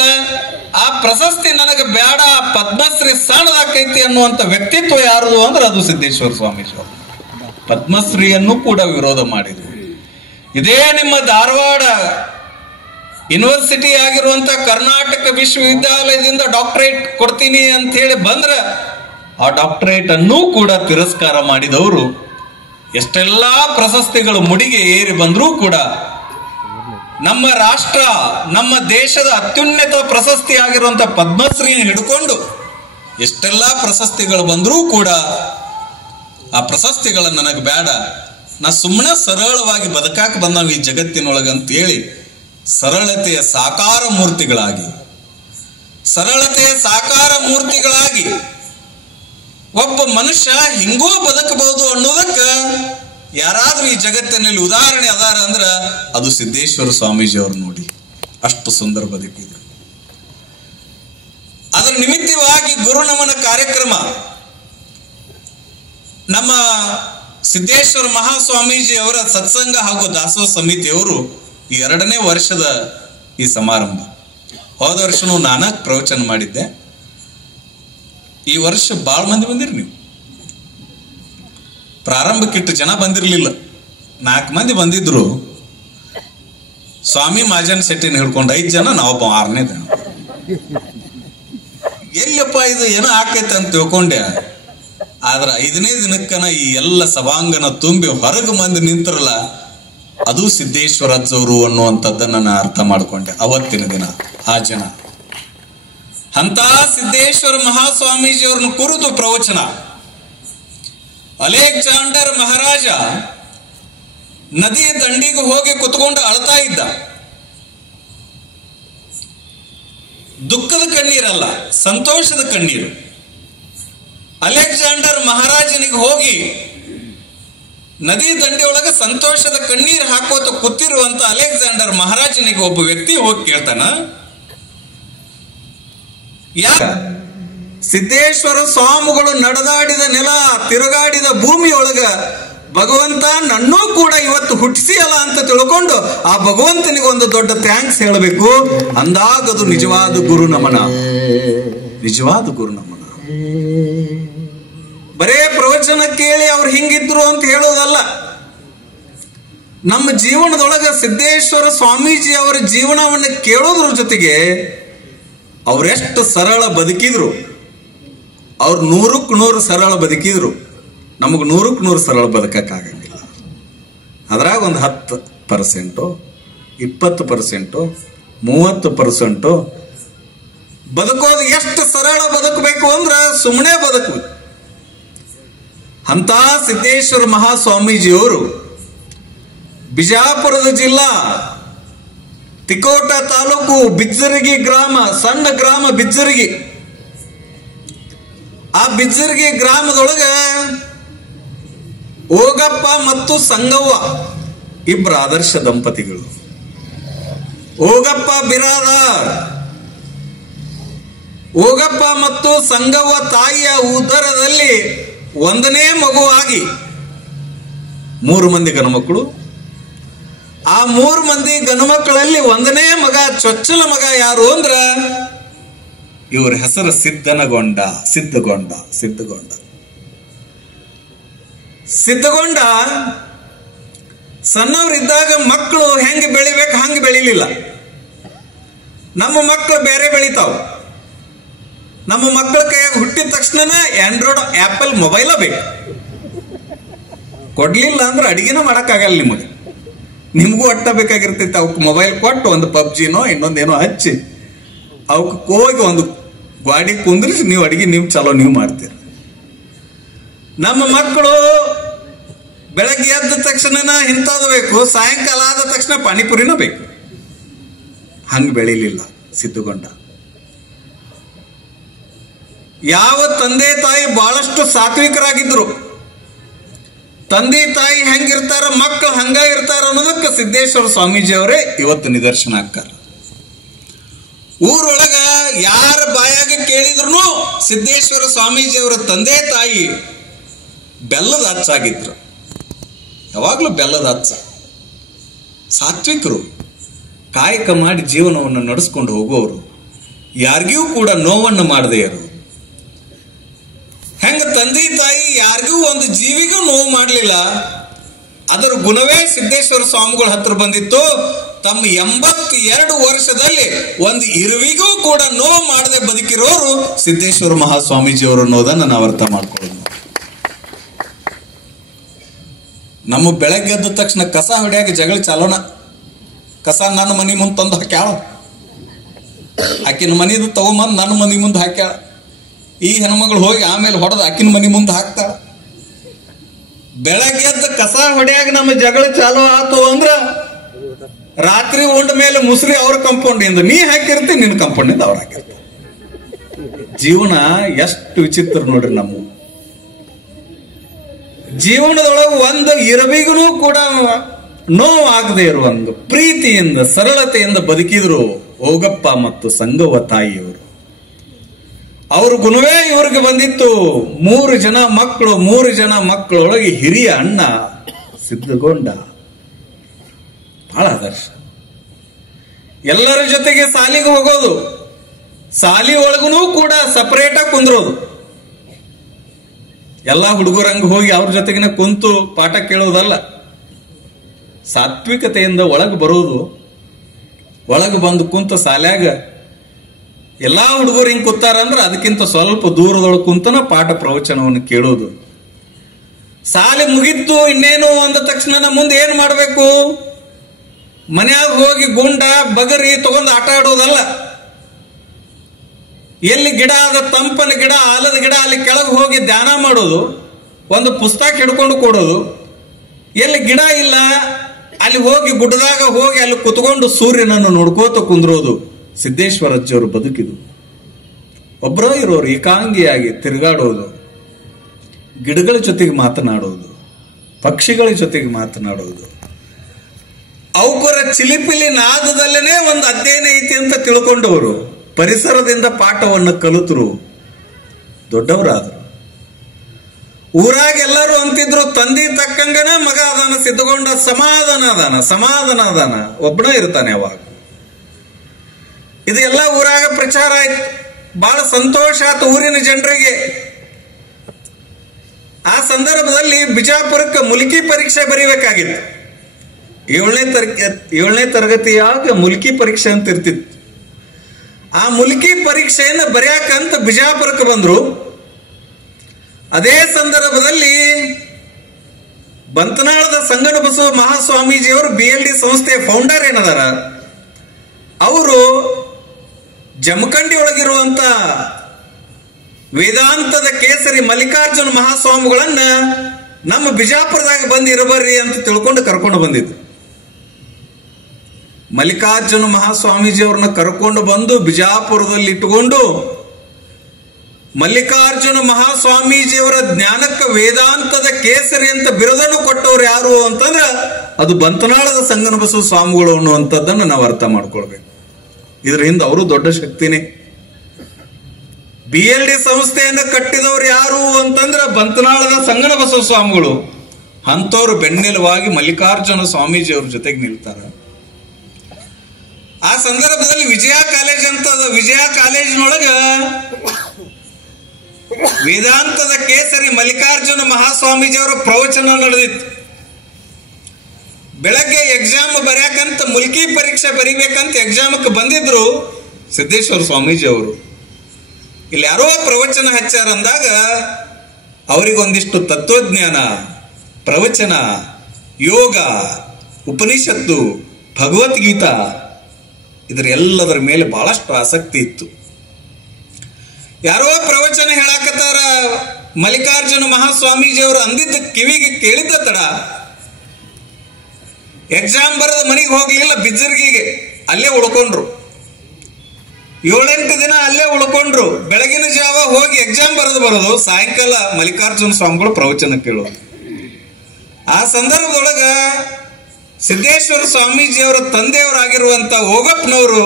ಆ ಪ್ರಶಸ್ತಿ ನನಗೆ ಬೇಡ, ಪದ್ಮಶ್ರೀ ಸಣ್ಣದಾಕೈತಿ ಅನ್ನುವಂತ ವ್ಯಕ್ತಿತ್ವ ಯಾರದು ಅಂದ್ರೆ ಅದು ಸಿದ್ದೇಶ್ವರ ಸ್ವಾಮೀಜಿ. ಪದ್ಮಶ್ರೀಯನ್ನು ಕೂಡ ವಿರೋಧ ಮಾಡಿದ್ರು. ಇದೇ ನಿಮ್ಮ ಧಾರವಾಡ ಯೂನಿವರ್ಸಿಟಿ ಆಗಿರುವಂತ ಕರ್ನಾಟಕ ವಿಶ್ವವಿದ್ಯಾಲಯದಿಂದ ಡಾಕ್ಟರೇಟ್ ಕೊಡ್ತೀನಿ ಅಂತ ಹೇಳಿ ಬಂದ್ರ ಆ ಡಾಕ್ಟರೇಟ್ ಅನ್ನು ಕೂಡ ತಿರಸ್ಕಾರ ಮಾಡಿದವರು. ಎಷ್ಟೆಲ್ಲಾ ಪ್ರಶಸ್ತಿಗಳು ಮುಡಿಗೆ ಏರಿ ಬಂದರೂ ಕೂಡ ನಮ್ಮ ರಾಷ್ಟ್ರ, ನಮ್ಮ ದೇಶದ ಅತ್ಯುನ್ನತ ಪ್ರಶಸ್ತಿ ಆಗಿರುವಂತ ಪದ್ಮಶ್ರೀ ಹಿಡ್ಕೊಂಡು ಎಷ್ಟೆಲ್ಲಾ ಪ್ರಶಸ್ತಿಗಳು ಬಂದರೂ ಕೂಡ ಆ ಪ್ರಶಸ್ತಿಗಳು ನನಗೆ ಬೇಡ, ನಾ ಸುಮ್ಮನೆ ಸರಳವಾಗಿ ಬದುಕಾಕ ಬಂದವ ಈ ಜಗತ್ತಿನೊಳಗಂತ ಹೇಳಿ ಸರಳತೆಯ ಸಾಕಾರ ಮೂರ್ತಿಗಳಾಗಿ ಒಬ್ಬ ಮನುಷ್ಯ ಹಿಂಗೂ ಬದುಕಬಹುದು ಅನ್ನೋದಕ್ಕ ಯಾರಾದ್ರೂ ಈ ಜಗತ್ತಿನಲ್ಲಿ ಉದಾಹರಣೆ ಅದಾರ ಅಂದ್ರ ಅದು ಸಿದ್ದೇಶ್ವರ ಸ್ವಾಮೀಜಿ ಅವರು. ನೋಡಿ, ಅಷ್ಟು ಸುಂದರ ಬದುಕಿದ್ರು. ಅದರ ನಿಮಿತ್ತವಾಗಿ ಗುರುನಮನ ಕಾರ್ಯಕ್ರಮ ನಮ್ಮ ಸಿದ್ದೇಶ್ವರ ಮಹಾಸ್ವಾಮೀಜಿ ಅವರ ಸತ್ಸಂಗ ಹಾಗೂ ದಾಸೋಹ ಸಮಿತಿಯವರು ಈ 2ನೇ ವರ್ಷದ ಈ ಸಮಾರಂಭ. ಹೋದ ವರ್ಷನೂ ನಾನಾ ಪ್ರವಚನ ಮಾಡಿದ್ದೆ. ಈ ವರ್ಷ ಬಾಳ ಮಂದಿ ಬಂದಿರಿ. ನೀವು ಪ್ರಾರಂಭಕ್ಕಿಟ್ಟು ಜನ ಬಂದಿರಲಿಲ್ಲ, 4 ಮಂದಿ ಬಂದಿದ್ರು. ಸ್ವಾಮಿ ಮಾಜನ್ ಶೆಟ್ಟಿನ ಹಿಡ್ಕೊಂಡು 5 ಜನ, ನಾವೊಬ್ಬ 6ನೇ ಜನ. ಎಲ್ಲಪ್ಪ ಇದು ಏನೋ ಆಕೈತೆ ಅಂತ ತಿಳ್ಕೊಂಡೆ. ಆದ್ರೆ 5ನೇ ದಿನಕ್ಕನ ಈ ಎಲ್ಲ ಸಭಾಂಗಣ ತುಂಬಿ ಹೊರಗೆ ಮಂದಿ ನಿಂತ್ರಲ್ಲ, ಅದು ಸಿದ್ದೇಶ್ವರ ಅಜ್ಜವರು ಅನ್ನುವಂಥದ್ದನ್ನ ನಾನು ಅರ್ಥ ಮಾಡ್ಕೊಂಡೆ ಅವತ್ತಿನ ದಿನ. ಆ ಜನ ಅಂತ ಸಿದ್ದೇಶ್ವರ ಮಹಾಸ್ವಾಮೀಜಿಯವ್ರನ್ನ ಕುರಿತು ಪ್ರವಚನ. ಅಲೆಕ್ಸಾಂಡರ್ ಮಹಾರಾಜ ನದಿಯ ದಂಡಿಗೆ ಹೋಗಿ ಕುತ್ಕೊಂಡು ಅಳ್ತಾ ಇದ್ದ. ದುಃಖದ ಕಣ್ಣೀರಲ್ಲ, ಸಂತೋಷದ ಕಣ್ಣೀರು. ಅಲೆಕ್ಸಾಂಡರ್ ಮಹಾರಾಜನಿಗೆ ಹೋಗಿ ನದಿ ದಂಡೆಯೊಳಗೆ ಸಂತೋಷದ ಕಣ್ಣೀರು ಹಾಕೋತ ಕೂತಿರುವಂತ ಅಲೆಕ್ಸಾಂಡರ್ ಮಹಾರಾಜನಿಗೆ ಒಬ್ಬ ವ್ಯಕ್ತಿ ಹೋಗಿ ಕೇಳ್ತಾನ, ಸಿದ್ದೇಶ್ವರ ಸ್ವಾಮಿಗಳು ನಡೆದಾಡಿದ ನೆಲ, ತಿರುಗಾಡಿದ ಭೂಮಿಯೊಳಗ ಭಗವಂತ ನನ್ನೂ ಕೂಡ ಇವತ್ತು ಹುಟ್ಟಿಸಿಯಲ್ಲ ಅಂತ ತಿಳ್ಕೊಂಡು ಆ ಭಗವಂತನಿಗೆ ಒಂದು ದೊಡ್ಡ ಥ್ಯಾಂಕ್ಸ್ ಹೇಳಬೇಕು. ಅಂದಾಗದು ನಿಜವಾದ ಗುರುನಮನ. ಬರೇ ಪ್ರವಚನ ಕೇಳಿ ಅವ್ರು ಹಿಂಗಿದ್ರು ಅಂತ ಹೇಳೋದಲ್ಲ. ನಮ್ಮ ಜೀವನದೊಳಗ ಸಿದ್ದೇಶ್ವರ ಸ್ವಾಮೀಜಿ ಅವರ ಜೀವನವನ್ನು ಕೇಳೋದ್ರ ಜೊತೆಗೆ ಅವರೆಷ್ಟು ಸರಳ ಬದುಕಿದ್ರು. ಅವ್ರು 100ಕ್ಕೆ 100 ಸರಳ ಬದುಕಿದ್ರು. ನಮಗೆ 100ಕ್ಕೆ 100 ಸರಳ ಬದುಕಕ್ಕಾಗಂಗಿಲ್ಲ. ಅದ್ರಾಗ ಒಂದು 10%, 20%, 30% ಬದುಕೋದು. ಎಷ್ಟು ಸರಳ ಬದುಕಬೇಕು ಅಂದ್ರೆ ಸುಮ್ಮನೆ ಬದುಕು. ಅಂತ ಸಿದ್ದೇಶ್ವರ ಮಹಾಸ್ವಾಮೀಜಿಯವರು ಬಿಜಾಪುರದ ಜಿಲ್ಲಾ ತಿಕೋಟ ತಾಲೂಕು ಬಿಜ್ಜರಗಿ ಗ್ರಾಮ, ಸಣ್ಣ ಗ್ರಾಮ ಬಿಜ್ಜರಗಿ. ಆ ಬಿಜ್ಜರಗಿ ಗ್ರಾಮದೊಳಗ ಓಗಪ್ಪ ಮತ್ತು ಸಂಗವ್ವ ಇಬ್ಬರು ಆದರ್ಶ ದಂಪತಿಗಳು. ಓಗಪ್ಪ ಬಿರಾದಾರ್, ಓಗಪ್ಪ ಮತ್ತು ಸಂಗವ್ವ ತಾಯಿಯ ಉದರದಲ್ಲಿ 1ನೇ ಮಗುವಾಗಿ 3 ಮಂದಿ ಗಣಮಕ್ಕಳು. ಆ 3 ಮಂದಿ ಗಂಡು ಮಕ್ಕಳಲ್ಲಿ 1ನೇ ಮಗ ಚೊಚ್ಚಲ ಮಗ ಯಾರು ಅಂದ್ರ ಇವ್ರ ಹೆಸರು ಸಿದ್ದನಗೊಂಡ. ಸಿದ್ದಗೊಂಡ ಸಣ್ಣವರಿದ್ದಾಗ ಮಕ್ಕಳು ಹೆಂಗೆ ಬೆಳಿಬೇಕು ಹಂಗೆ ಬೆಳಿಲಿಲ್ಲ. ನಮ್ಮ ಮಕ್ಕಳು ಬೇರೆ ಬೆಳಿತಾವ. ನಮ್ಮ ಮಕ್ಕಳ ಕೈಯಾಗ ಹುಟ್ಟಿದ ತಕ್ಷಣ ಆಂಡ್ರಾಯ್ಡ್ ಆಪಲ್ ಮೊಬೈಲ ಬೇಕು. ಕೊಡ್ಲಿಲ್ಲ ಅಂದ್ರೆ ಅಡಿಗೆನ ಮಾಡಕ್ಕಾಗಲ್ಲ. ನಿಮಗೂ ಒಟ್ಟ ಬೇಕಾಗಿರ್ತೈತೆ. ಅವಕ್ಕೆ ಮೊಬೈಲ್ ಕೊಟ್ಟು ಒಂದು ಪಬ್ಜಿನೋ ಇನ್ನೊಂದೇನೋ ಹಚ್ಚಿ ಅವಕ್ಕೆ ಹೋಗಿ ಒಂದು ಗಾಡಿ ಕುಂದ್ರಿಸಿ ನೀವು ಅಡಿಗೆ ನೀವು ಮಾಡ್ತೀರಿ. ನಮ್ಮ ಮಕ್ಕಳು ಬೆಳಗ್ಗೆ ಎದ್ದ ತಕ್ಷಣ ಇಂಥದ್ದು ಬೇಕು, ಸಾಯಂಕಾಲ ಆದ ತಕ್ಷಣ ಪಾನಿಪುರಿನ ಬೇಕು. ಹಂಗೆ ಬೆಳಿಲಿಲ್ಲ ಸಿದ್ದುಗೊಂಡ. ಯಾವ ತಂದೆ ತಾಯಿ ಬಹಳಷ್ಟು ಸಾತ್ವಿಕರಾಗಿದ್ರು. ತಂದೆ ತಾಯಿ ಹೆಂಗಿರ್ತಾರ ಮಕ್ಕಳು ಹಂಗ ಇರ್ತಾರ ಅನ್ನೋದಕ್ಕೆ ಸಿದ್ದೇಶ್ವರ ಸ್ವಾಮೀಜಿ ಅವರೇ ಇವತ್ತು ನಿದರ್ಶನ ಹಾಕಾರ. ಊರೊಳಗ ಯಾರ ಬಾಯಾಗ ಕೇಳಿದ್ರು ಸಿದ್ದೇಶ್ವರ ಸ್ವಾಮೀಜಿ ಅವರ ತಂದೆ ತಾಯಿ ಬೆಲ್ಲದ ಹಚ್ಚಾಗಿದ್ರು. ಯಾವಾಗ್ಲೂ ಬೆಲ್ಲದ ಹಚ್ಚ. ಸಾತ್ವಿಕರು, ಕಾಯಕ ಮಾಡಿ ಜೀವನವನ್ನು ನಡೆಸ್ಕೊಂಡು ಹೋಗುವವರು, ಯಾರಿಗೂ ಕೂಡ ನೋವನ್ನು ಮಾಡದೇ ಇರು. ಹೆಂಗ ತಂದೆ ತಾಯಿ ಯಾರಿಗೂ ಒಂದು ಜೀವಿಗೂ ನೋವು ಮಾಡಲಿಲ್ಲ, ಅದರ ಗುಣವೇ ಸಿದ್ದೇಶ್ವರ ಸ್ವಾಮಿಗಳ ಹತ್ರ ಬಂದಿತ್ತು. ತಮ್ಮ 82 ವರ್ಷದಲ್ಲಿ ಒಂದು ಇರುವಿಗೂ ಕೂಡ ನೋವು ಮಾಡದೆ ಬದುಕಿರೋರು ಸಿದ್ದೇಶ್ವರ ಮಹಾಸ್ವಾಮೀಜಿಯವರು ಅನ್ನೋದನ್ನ ನಾವು ಅರ್ಥ ಮಾಡ್ಕೊಳ್ಳೋದು. ನಮ್ಮ ಬೆಳಗ್ಗೆ ಎದ್ದ ತಕ್ಷಣ ಕಸ ಹೊಡ್ಯಾಗ ಜಗಳ ಚಾಲೋಣ. ಕಸ ನನ್ನ ಮನೆ ಮುಂದೆ ತಂದು ಹಾಕ್ಯಾಳ, ಆಕಿನ ಮನೆದು ತಗೊಂಬಂದು ನನ್ನ ಮನೆ ಮುಂದೆ ಹಾಕ್ಯಾಳ. ಈ ಹೆಣ್ಮಗಳು ಹೋಗಿ ಆಮೇಲೆ ಹೊಡೆದು ಆಕಿನ ಮನೆ ಮುಂದೆ ಹಾಕ್ತಾಳ. ಬೆಳಗ್ಗೆ ಎದ್ದ ಕಸ ಹೊಡ್ಯಾಗ ನಮ್ಮ ಜಗಳ ಚಾಲೋ ಆತು ಅಂದ್ರ ರಾತ್ರಿ ಉಂಡ ಮೇಲೆ ಮುಸ್ರಿ ಅವ್ರ ಕಂಪೌಂಡಿಂದ ನೀ ಹಾಕಿರ್ತಿ, ನಿನ್ನ ಕಂಪೌಂಡಿಂದ ಅವ್ರು ಹಾಕಿರ್ತಾರೆ. ಜೀವನ ಎಷ್ಟು ವಿಚಿತ್ರ ನೋಡ್ರಿ. ನಮ್ಮ ಜೀವನದೊಳಗೆ ಒಂದು ಇರಬಿಗೂ ಕೂಡ ನೋವು ಆಗದೆ ಇರುವ ಒಂದು ಪ್ರೀತಿಯಿಂದ ಸರಳತೆಯಿಂದ ಬದುಕಿದ್ರು ಹೋಗಪ್ಪ ಮತ್ತು ಸಂಗವ್ವ ತಾಯಿಯವರು. ಅವ್ರ ಗುಣವೇ ಇವ್ರಿಗೆ ಬಂದಿತ್ತು. 3 ಜನ ಮಕ್ಕಳು, 3 ಜನ ಮಕ್ಕಳೊಳಗೆ ಹಿರಿಯ ಅಣ್ಣ ಸಿದ್ಧಗೊಂಡ. ಬಹಳ ಆದರ್ಶ. ಎಲ್ಲರ ಜೊತೆಗೆ ಸಾಲಿಗೆ ಹೋಗೋದು, ಸಾಲಿ ಒಳಗೂ ಕೂಡ ಸಪರೇಟ್ ಆಗಿ ಕುಂದ್ರೋದು. ಎಲ್ಲಾ ಹುಡುಗರಂಗ ಹೋಗಿ ಅವ್ರ ಜೊತೆಗಿನ ಕುಂತು ಪಾಠ ಕೇಳೋದಲ್ಲ, ಸಾತ್ವಿಕತೆಯಿಂದ ಒಳಗೆ ಬರೋದು. ಒಳಗೆ ಬಂದು ಕುಂತ ಸಾಲ್ಯಾಗ ಎಲ್ಲಾ ಹುಡುಗರು ಹಿಂಗ್ ಕೂತಾರಂದ್ರೆ ಅದಕ್ಕಿಂತ ಸ್ವಲ್ಪ ದೂರದೊಳಗೆ ಕುಂತನ ಪಾಠ ಪ್ರವಚನವನ್ನು ಕೇಳೋದು. ಸಾಲಿ ಮುಗಿತ್ತು ಇನ್ನೇನು ಅಂದ ತಕ್ಷಣ ಮುಂದೆ ಏನ್ ಮಾಡ್ಬೇಕು? ಮನ್ಯಾಗ ಹೋಗಿ ಗುಂಡ ಬಗರಿ ತಗೊಂಡು ಆಟ ಆಡೋದಲ್ಲ. ಎಲ್ಲಿ ಗಿಡ ಅದ, ತಂಪನ ಗಿಡ, ಆಲದ ಗಿಡ, ಅಲ್ಲಿ ಕೆಳಗೆ ಹೋಗಿ ಧ್ಯಾನ ಮಾಡೋದು, ಒಂದು ಪುಸ್ತಕ ಹಿಡ್ಕೊಂಡು ಕೊಡೋದು. ಎಲ್ಲಿ ಗಿಡ ಇಲ್ಲ ಅಲ್ಲಿ ಹೋಗಿ ಗುಡ್ಡದಾಗ ಹೋಗಿ ಅಲ್ಲಿ ಕುತ್ಕೊಂಡು ಸೂರ್ಯನನ್ನು ನೋಡ್ಕೋತ ಕುಂದ್ರೋದು. ಸಿದ್ದೇಶ್ವರಜ್ಜಿಯವರು ಬದುಕಿದು. ಒಬ್ಬರೋ ಇರೋರು ಏಕಾಂಗಿಯಾಗಿ ತಿರುಗಾಡೋದು, ಗಿಡಗಳ ಜೊತೆಗೆ ಮಾತನಾಡೋದು, ಪಕ್ಷಿಗಳ ಜೊತೆಗೆ ಮಾತನಾಡೋದು. ಅವಕರ ಚಿಲಿಪಿಲಿ ನಾದದಲ್ಲೇನೆ ಒಂದು ಅಧ್ಯಯನ ಐತಿ ಅಂತ ತಿಳ್ಕೊಂಡವರು, ಪರಿಸರದಿಂದ ಪಾಠವನ್ನು ಕಲಿತರು, ದೊಡ್ಡವರಾದರು. ಊರಾಗ ಎಲ್ಲರೂ ಅಂತಿದ್ರು ತಂದಿ ತಕ್ಕಂಗನ ಮಗ ಅದಾನ ಸಿದ್ಧಗೊಂಡ, ಸಮಾಧಾನ ಅದಾನ, ಒಬ್ಬನ ಇರ್ತಾನೆ ಅವಾಗ. ಇದು ಎಲ್ಲ ಊರಾಗ ಪ್ರಚಾರ ಆಯ್ತು. ಬಹಳ ಸಂತೋಷ ಆಯ್ತು ಊರಿನ ಜನರಿಗೆ. ಆ ಸಂದರ್ಭದಲ್ಲಿ ಬಿಜಾಪುರಕ್ಕೆ ಮುಲ್ಕಿ ಪರೀಕ್ಷೆ ಬರೀಬೇಕಾಗಿತ್ತು. 7ನೇ ತರಗತಿಯಾಗ ಮುಲ್ಕಿ ಪರೀಕ್ಷೆ ಅಂತ ಇರ್ತಿತ್ತು. ಆ ಮುಲ್ಕಿ ಪರೀಕ್ಷೆಯನ್ನು ಬರೆಯಾಕಂತ ಬಿಜಾಪುರಕ್ಕೆ ಬಂದ್ರು. ಅದೇ ಸಂದರ್ಭದಲ್ಲಿ ಬಂತನಾಳದ ಸಂಗನಬಸವ ಮಹಾಸ್ವಾಮೀಜಿಯವರು BLD ಸಂಸ್ಥೆಯ ಫೌಂಡರ್ ಏನದಾರ, ಅವರು ಜಮಖಂಡಿ ಒಳಗಿರುವಂತ ವೇದಾಂತದ ಕೇಸರಿ ಮಲ್ಲಿಕಾರ್ಜುನ ಮಹಾಸ್ವಾಮಿಗಳನ್ನ ನಮ್ಮ ಬಿಜಾಪುರದಾಗ ಬಂದು ಇರಬರ್ರಿ ಅಂತ ತಿಳ್ಕೊಂಡು ಕರ್ಕೊಂಡು ಬಂದಿದ್ರು. ಮಲ್ಲಿಕಾರ್ಜುನ ಮಹಾಸ್ವಾಮೀಜಿ ಅವ್ರನ್ನ ಕರ್ಕೊಂಡು ಬಂದು ಬಿಜಾಪುರದಲ್ಲಿ ಇಟ್ಟುಕೊಂಡು ಮಲ್ಲಿಕಾರ್ಜುನ ಮಹಾಸ್ವಾಮೀಜಿಯವರ ಜ್ಞಾನಕ್ಕೆ ವೇದಾಂತದ ಕೇಸರಿ ಅಂತ ಬಿರುದನ್ನು ಕೊಟ್ಟವ್ರು ಯಾರು ಅಂತಂದ್ರ ಅದು ಬಂತನಾಳದ ಸಂಗನಬಸವ ಸ್ವಾಮಿಗಳು ಅನ್ನುವಂಥದ್ದನ್ನು ನಾವು ಅರ್ಥ ಮಾಡ್ಕೊಳ್ಬೇಕು. ಇದ್ರ ಹಿಂದೆ ಅವರು ದೊಡ್ಡ ಶಕ್ತಿನೇ. BLD ಸಂಸ್ಥೆಯನ್ನು ಕಟ್ಟಿದವ್ರು ಯಾರು ಅಂತಂದ್ರ ಬಂತನಾಳದ ಸಂಗನಬಸವ ಸ್ವಾಮಿಗಳು. ಅಂಥವ್ರು ಬೆನ್ನೆಲುವಾಗಿ ಮಲ್ಲಿಕಾರ್ಜುನ ಸ್ವಾಮೀಜಿ ಅವ್ರ ಜೊತೆಗೆ ನಿಲ್ತಾರ. ಆ ಸಂದರ್ಭದಲ್ಲಿ ವಿಜಯ ಕಾಲೇಜ್ ಅಂತದ. ವಿಜಯ ಕಾಲೇಜಿನೊಳಗ ವೇದಾಂತದ ಕೇಸರಿ ಮಲ್ಲಿಕಾರ್ಜುನ ಮಹಾಸ್ವಾಮೀಜಿ ಅವರ ಪ್ರವಚನ ನಡೆದಿತ್ತು. ಬೆಳಗ್ಗೆ ಎಕ್ಸಾಮ್ ಬರ್ಯಾಕಂತ ಮುಲ್ಕಿ ಪರೀಕ್ಷೆ ಬರಿಬೇಕಂತ ಎಕ್ಸಾಮಕ್ಕೆ ಬಂದಿದ್ರು ಸಿದ್ದೇಶ್ವರ ಸ್ವಾಮೀಜಿ ಅವರು. ಇಲ್ಲಿ ಯಾರೋ ಪ್ರವಚನ ಹಚ್ಚಾರ ಅಂದಾಗ ಅವರಿಗೊಂದಿಷ್ಟು ತತ್ವಜ್ಞಾನ, ಪ್ರವಚನ, ಯೋಗ, ಉಪನಿಷತ್ತು, ಭಗವದ್ಗೀತಾ ಇದರ ಎಲ್ಲದರ ಮೇಲೆ ಬಹಳಷ್ಟು ಆಸಕ್ತಿ ಇತ್ತು. ಯಾರೋ ಪ್ರವಚನ ಹೇಳಾಕತ್ತಾರ, ಮಲ್ಲಿಕಾರ್ಜುನ ಮಹಾಸ್ವಾಮೀಜಿ ಅವರು ಅಂದಿದ್ದ ಕಿವಿಗೆ ಕೇಳಿದ್ದ ತಡ ಎಕ್ಸಾಮ್ ಬರೆದ ಮನೆಗೆ ಹೋಗ್ಲಿಲ್ಲ, ಬಿಜ್ಜರ್ಗಿಗೆ ಅಲ್ಲೇ ಉಳ್ಕೊಂಡ್ರು. 7-8 ದಿನ ಅಲ್ಲೇ ಉಳ್ಕೊಂಡ್ರು. ಬೆಳಗಿನ ಜಾವ ಹೋಗಿ ಎಕ್ಸಾಮ್ ಬರೆದು ಬರೋದು, ಸಾಯಂಕಾಲ ಮಲ್ಲಿಕಾರ್ಜುನ ಸ್ವಾಮಿಗಳು ಪ್ರವಚನ ಕೇಳೋದು. ಆ ಸಂದರ್ಭದೊಳಗ ಸಿದ್ದೇಶ್ವರ ಸ್ವಾಮೀಜಿ ಅವರ ತಂದೆಯವರಾಗಿರುವಂತ ಓಗಪ್ಪನವರು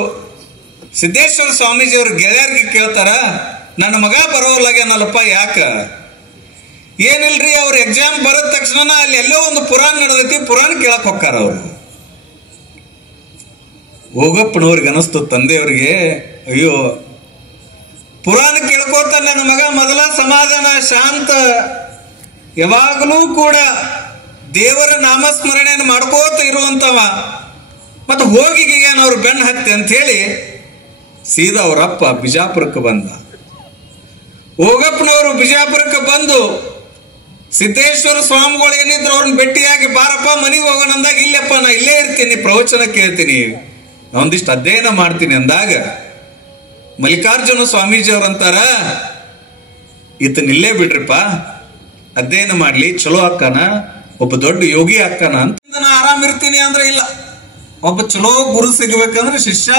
ಸಿದ್ದೇಶ್ವರ ಸ್ವಾಮೀಜಿ ಅವ್ರ ಗೆಳೆಯರಿಗೆ ಕೇಳ್ತಾರ, ನನ್ನ ಮಗ ಬರೋಲ್ಲಾಗ್ಯಾನಲ್ಲಪ್ಪ, ಯಾಕ? ಏನಿಲ್ರಿ, ಅವ್ರ ಎಕ್ಸಾಮ್ ಬರದ ತಕ್ಷಣ ಅಲ್ಲಿ ಎಲ್ಲೋ ಒಂದು ಪುರಾಣ ನಡೆದೈತಿ, ಪುರಾಣ ಕೇಳಕ್ ಹೋಗ್ತಾರ ಅವರು. ಓಗಪ್ಪನವ್ರಿಗೆ ಅನಿಸ್ತು ತಂದೆಯವ್ರಿಗೆ, ಅಯ್ಯೋ ಪುರಾಣ ಕೇಳ್ಕೋತ ನನ್ನ ಮಗ ಮೊದಲ ಸಮಾಧಾನ ಶಾಂತ, ಯಾವಾಗಲೂ ಕೂಡ ದೇವರ ನಾಮಸ್ಮರಣೆಯನ್ನು ಮಾಡ್ಕೋತ ಇರುವಂತವ, ಮತ್ತೆ ಹೋಗಿಗೇನು ಅವ್ರ ಬೆನ್ನ ಹತ್ತಿ ಅಂತ ಹೇಳಿ ಸೀದಾ ಅವರಪ್ಪ ಬಿಜಾಪುರಕ್ಕೆ ಬಂದ. ಓಗಪ್ಪನವರು ಬಿಜಾಪುರಕ್ಕೆ ಬಂದು ಸಿದ್ದೇಶ್ವರ ಸ್ವಾಮಿಗಳು ಏನಿದ್ರು ಅವ್ರನ್ನ ಭೇಟಿಯಾಗಿ, ಬಾರಪ್ಪ ಮನೆಗೆ ಹೋಗೋಣ ಅಂದಾಗ, ಇಲ್ಲಪ್ಪ ನಾ ಇಲ್ಲೇ ಇರ್ತೀನಿ, ಪ್ರವಚನ ಕೇಳ್ತೀನಿ, ಒಂದಿಷ್ಟು ಅಧ್ಯಯನ ಮಾಡ್ತೀನಿ ಅಂದಾಗ ಮಲ್ಲಿಕಾರ್ಜುನ ಸ್ವಾಮೀಜಿ ಅವ್ರಂತಾರ, ಇಲ್ಲೇ ಬಿಡ್ರಿಪ್ಪ, ಅಧ್ಯಯನ ಮಾಡ್ಲಿ, ಚಲೋ ಅಕ್ಕನ, ಒಬ್ಬ ದೊಡ್ಡ ಯೋಗಿ ಅಕ್ಕನ ಅಂತ ನಾ ಆರಾಮ್ ಇರ್ತೀನಿ ಅಂದ್ರೆ ಇಲ್ಲ. ಒಬ್ಬ ಚಲೋ ಗುರು ಸಿಗಬೇಕಂದ್ರೆ ಶಿಷ್ಯ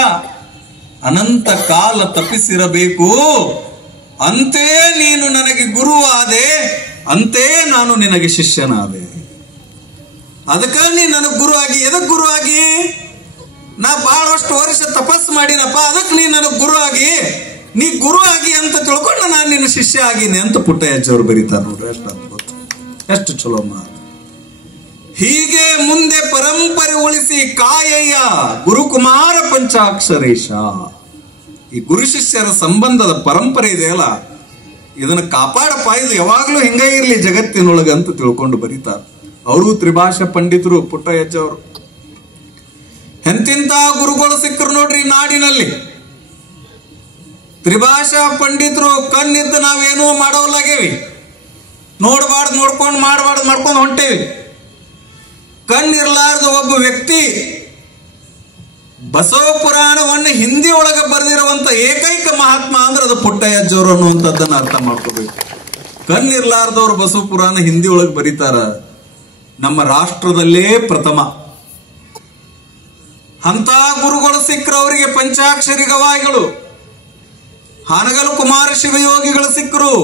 ಅನಂತ ಕಾಲ ತಪ್ಪಿಸಿರಬೇಕು. ಅಂತೇ ನೀನು ನನಗೆ ಗುರು ಆದೆ, ಅಂತೇ ನಾನು ನಿನಗೆ ಶಿಷ್ಯನಾದೆ. ಅದಕ್ಕ ನೀ ನನಗೆ ಗುರು ಆಗಿ, ಎದಕ್ ಗುರು ಆಗಿ? ನಾ ಬಹಳಷ್ಟು ವರ್ಷ ತಪಸ್ಸು ಮಾಡಿನಪ್ಪ, ಅದಕ್ಕೆ ನೀ ನನಗೆ ಗುರು ಆಗಿ, ನೀ ಗುರು ಆಗಿ ಅಂತ ತಿಳ್ಕೊಂಡು ನಾನು ನಿನ್ನ ಶಿಷ್ಯ ಆಗೀನಿ ಅಂತ ಪುಟ್ಟಯ್ಯಜ್ಜವ್ರು ಬರೀತಾರೆ ನೋಡ್ರಿ. ಎಷ್ಟು ಅದ್ಭುತ, ಎಷ್ಟು ಚಲೋ ಮಾತು. ಹೀಗೆ ಮುಂದೆ ಪರಂಪರೆ ಉಳಿಸಿ ಕಾಯಯ್ಯ ಗುರುಕುಮಾರ ಪಂಚಾಕ್ಷರೇಶ. ಈ ಗುರು ಶಿಷ್ಯರ ಸಂಬಂಧದ ಪರಂಪರೆ ಇದೆಯಲ್ಲ, ಇದನ್ನ ಕಾಪಾಡಪ್ಪ, ಇದು ಯಾವಾಗ್ಲೂ ಹಿಂಗ ಇರ್ಲಿ ಜಗತ್ತಿನೊಳಗ ಅಂತ ತಿಳ್ಕೊಂಡು ಬರೀತಾರ. ಅವರು ತ್ರಿಭಾಷಾ ಪಂಡಿತರು ಪುಟ್ಟಯ್ಯಜ್ಜವರು. ಎಂತಿಂತ ಗುರುಗಳು ಸಿಕ್ಕರು ನೋಡ್ರಿ ನಾಡಿನಲ್ಲಿ. ತ್ರಿಭಾಷಾ ಪಂಡಿತರು ಕಣ್ಣಿದ್ದು ನಾವೇನೋ ಮಾಡೋಲಾಗೇವಿ, ನೋಡ್ಬಾರ್ದು ನೋಡ್ಕೊಂಡು ಮಾಡಬಾರ್ದು ಮಾಡ್ಕೊಂಡು ಹೊಂಟೇವಿ. ಕಣ್ಣಿರ್ಲಾರ್ದ ಒಬ್ಬ ವ್ಯಕ್ತಿ ಬಸವ ಪುರಾಣವನ್ನು ಹಿಂದಿ ಒಳಗ ಬರೆದಿರುವಂತ ಏಕೈಕ ಮಹಾತ್ಮ ಅಂದ್ರೆ ಅದು ಪುಟ್ಟಯ್ಯಜ್ಜವರು ಅನ್ನುವಂಥದ್ದನ್ನ ಅರ್ಥ ಮಾಡ್ಕೋಬೇಕು. ಕಣ್ಣಿರ್ಲಾರ್ದವ್ರು ಬಸವ ಪುರಾಣ ಹಿಂದಿ ಒಳಗೆ ಬರೀತಾರ, ನಮ್ಮ ರಾಷ್ಟ್ರದಲ್ಲೇ ಪ್ರಥಮ. ಅಂತ ಗುರುಗಳು ಸಿಕ್ಕರು ಅವರಿಗೆ ಪಂಚಾಕ್ಷರಿ ಗವಾಯಿಗಳು. ಹಾನಗಲ್ ಕುಮಾರ ಶಿವಯೋಗಿಗಳು ಸಿಕ್ಕರು.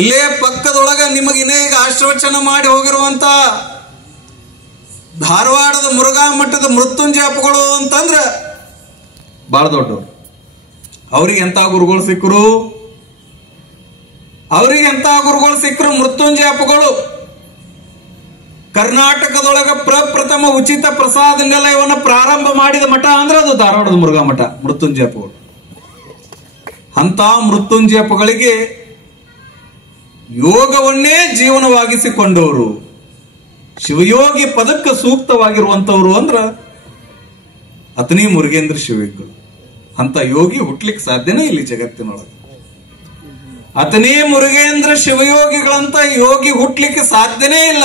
ಇಲ್ಲೇ ಪಕ್ಕದೊಳಗ ನಿಮಗಿನೇ ಈಗ ಆಶೀರ್ವಚನ ಮಾಡಿ ಹೋಗಿರುವಂತ ಧಾರವಾಡದ ಮುರುಘಾ ಮಠದ ಮೃತ್ಯುಂಜಯ ಅಪ್ಪಗಳು ಅಂತಂದ್ರ ಬಹಳ ದೊಡ್ಡವರು. ಅವ್ರಿಗೆ ಎಂತ ಗುರುಗಳು ಸಿಕ್ಕರು? ಅವ್ರಿಗೆ ಎಂತ ಗುರುಗಳು ಸಿಕ್ಕರು? ಮೃತ್ಯುಂಜಯ ಅಪ್ಪಗಳು ಕರ್ನಾಟಕದೊಳಗ ಪ್ರಪ್ರಥಮ ಉಚಿತ ಪ್ರಸಾದ ನಿಲಯವನ್ನು ಪ್ರಾರಂಭ ಮಾಡಿದ ಮಠ ಅಂದ್ರೆ ಅದು ಧಾರವಾಡದ ಮುರುಘಾ ಮಠ, ಮೃತ್ಯುಂಜಯ ಅಪ್ಪಗಳು. ಅಂತ ಮೃತ್ಯುಂಜಯ ಅಪ್ಪಗಳಿಗೆ ಯೋಗವನ್ನೇ ಜೀವನವಾಗಿಸಿಕೊಂಡವರು, ಶಿವಯೋಗಿ ಪದಕ್ಕೆ ಸೂಕ್ತವಾಗಿರುವಂತವ್ರು ಅಂದ್ರ ಅತನೇ ಮುರುಗೇಂದ್ರ ಶಿವಯೋಗಿಗಳು. ಅಂತ ಯೋಗಿ ಹುಟ್ಲಿಕ್ಕೆ ಸಾಧ್ಯನೇ ಇಲ್ಲಿ ಜಗತ್ತಿನೊಳಗೆ. ಅತನೇ ಮುರುಗೇಂದ್ರ ಶಿವಯೋಗಿಗಳಂತ ಯೋಗಿ ಹುಟ್ಲಿಕ್ಕೆ ಸಾಧ್ಯನೇ ಇಲ್ಲ.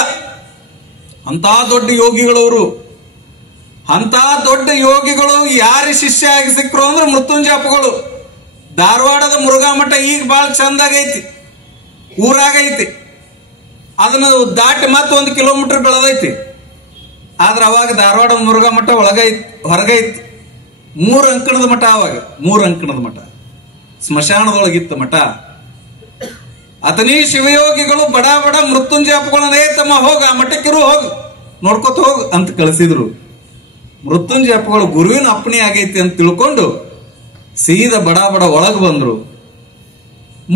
ಅಂತ ದೊಡ್ಡ ಯೋಗಿಗಳವರು. ಅಂತ ದೊಡ್ಡ ಯೋಗಿಗಳು ಯಾರ ಶಿಷ್ಯ ಆಗಿ ಸಿಕ್ಕರು ಅಂದ್ರೆ ಮೃತ್ಯುಂಜಯ ಅಪ್ಪಗಳು. ಧಾರವಾಡದ ಮುರುಘಾ ಮಠ ಈಗ ಬಹಳ ಚಂದಾಗೈತಿ, ಊರಾಗೈತಿ. ಅದನ್ನ ದಾಟಿ ಮತ್ತೆ 1 ಕಿಲೋಮೀಟರ್ ಬೆಳೆದೈತಿ. ಆದ್ರೆ ಅವಾಗ ಧಾರವಾಡದ ಮುರುಘಾ ಮಠ ಒಳಗೈತಿ, ಹೊರಗೈತಿ. 3 ಅಂಕಣದ ಮಠ. ಅವಾಗ 3 ಅಂಕಣದ ಮಠ, ಸ್ಮಶಾನದೊಳಗಿತ್ತ ಮಠ. ಅತನೇ ಶಿವಯೋಗಿಗಳು ಬಡ ಬಡ ಮೃತ್ಯುಂಜಯ ಅಪ್ಪಗಳನ್ನೇ ತಮ್ಮ ಹೋಗ ಆ ಮಠಕ್ಕಿರು, ಹೋಗ್ ನೋಡ್ಕೊತ ಹೋಗ್ ಅಂತ ಕಳಿಸಿದ್ರು. ಮೃತ್ಯುಂಜಯ ಅಪ್ಪಗಳು ಗುರುವಿನ ಅಪ್ಪಣೆ ಆಗೈತಿ ಅಂತ ತಿಳ್ಕೊಂಡು ಸೀದಾ ಬಡ ಬಡ ಒಳಗ್ ಬಂದ್ರು.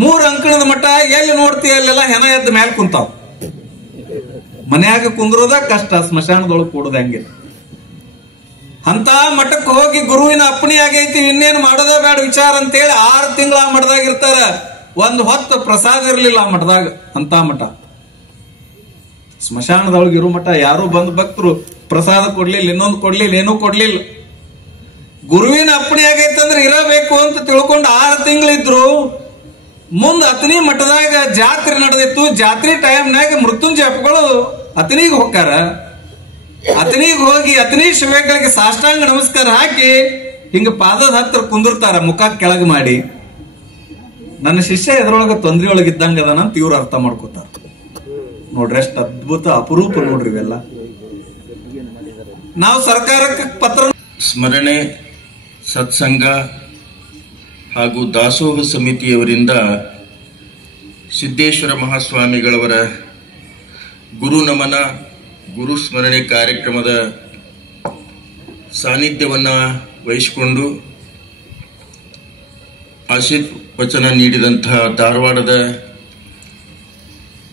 3 ಅಂಕಣದ ಮಠ ಎಲ್ಲಿ ನೋಡ್ತೀಯ ಅಲ್ಲೆಲ್ಲ ಹೆಣ ಎದ್ದ ಮೇಲೆ ಕುಂತಾವ್. ಮನ್ಯಾಗ ಕುಂದ್ರೋದ ಕಷ್ಟ, ಸ್ಮಶಾನದೊಳಗೆ ಕೂಡೋದ ಹಂಗೆ. ಅಂತ ಮಠಕ್ಕೆ ಹೋಗಿ ಗುರುವಿನ ಅಪ್ಪಣೆ ಆಗೈತಿ, ಇನ್ನೇನು ಮಾಡೋದ ಬೇಡ ವಿಚಾರ ಅಂತೇಳಿ 6 ತಿಂಗಳ ಆ ಮಠದಾಗ ಇರ್ತಾರ. ಒಂದು ಹೊತ್ತು ಪ್ರಸಾದ ಇರ್ಲಿಲ್ಲ ಆ ಮಠದಾಗ. ಅಂತ ಮಠ, ಸ್ಮಶಾನದೊಳಗೆ ಇರೋ ಮಠ. ಯಾರು ಬಂದ್ ಭಕ್ತರು ಪ್ರಸಾದ ಕೊಡ್ಲಿಲ್ಲ, ಇನ್ನೊಂದು ಕೊಡ್ಲಿಲ್ಲ, ಏನೂ ಕೊಡ್ಲಿಲ್ಲ. ಗುರುವಿನ ಅಪ್ಪಣೆ ಆಗೈತಂದ್ರೆ ಇರಬೇಕು ಅಂತ ತಿಳ್ಕೊಂಡು 6 ತಿಂಗಳಿದ್ರು. ಮುಂದ ಅತನಿ ಮಠದಾಗ ಜಾತ್ರೆ ನಡೆದಿತ್ತು. ಜಾತ್ರೆ ಟೈಮ್ನಾಗ ಮೃತ್ಯುಂಜಯ ಅಪ್ಪಗಳು ಅತನಿಗೆ ಹೋಗ್ತಾರ. ಅತನಿಗೆ ಹೋಗಿ ಅತನಿ ಶಿವಗಳಿಗೆ ಸಾಷ್ಟಾಂಗ ನಮಸ್ಕಾರ ಹಾಕಿ ಹಿಂಗ ಪಾದದ ಹತ್ರ ಕುಂದಿರ್ತಾರ, ಮುಖ ಕೆಳಗೆ ಮಾಡಿ. ನನ್ನ ಶಿಷ್ಯ ಎದ್ರೊಳಗ ತೊಂದ್ರೆ ಒಳಗಿದ್ದಂಗ ಅದಾನ ಅಂತ ಇವ್ರು ಅರ್ಥ ಮಾಡ್ಕೋತಾರ. ನೋಡ್ರಿ ಎಷ್ಟು ಅದ್ಭುತ ಅಪರೂಪ ನೋಡ್ರಿ ಇವೆಲ್ಲ. ನಾವು ಸರ್ಕಾರಕ್ಕೆ ಪತ್ರ ಸ್ಮರಣೆ, ಸತ್ಸಂಗ ಹಾಗೂ ದಾಸೋಹ ಸಮಿತಿಯವರಿಂದ ಸಿದ್ದೇಶ್ವರ ಮಹಾಸ್ವಾಮಿಗಳವರ ಗುರು ನಮನ, ಗುರು ಸ್ಮರಣೆ ಕಾರ್ಯಕ್ರಮದ ಸಾನ್ನಿಧ್ಯವನ್ನು ವಹಿಸಿಕೊಂಡು ಆಶೀರ್ವಚನ ನೀಡಿದಂತಹ ಧಾರವಾಡದ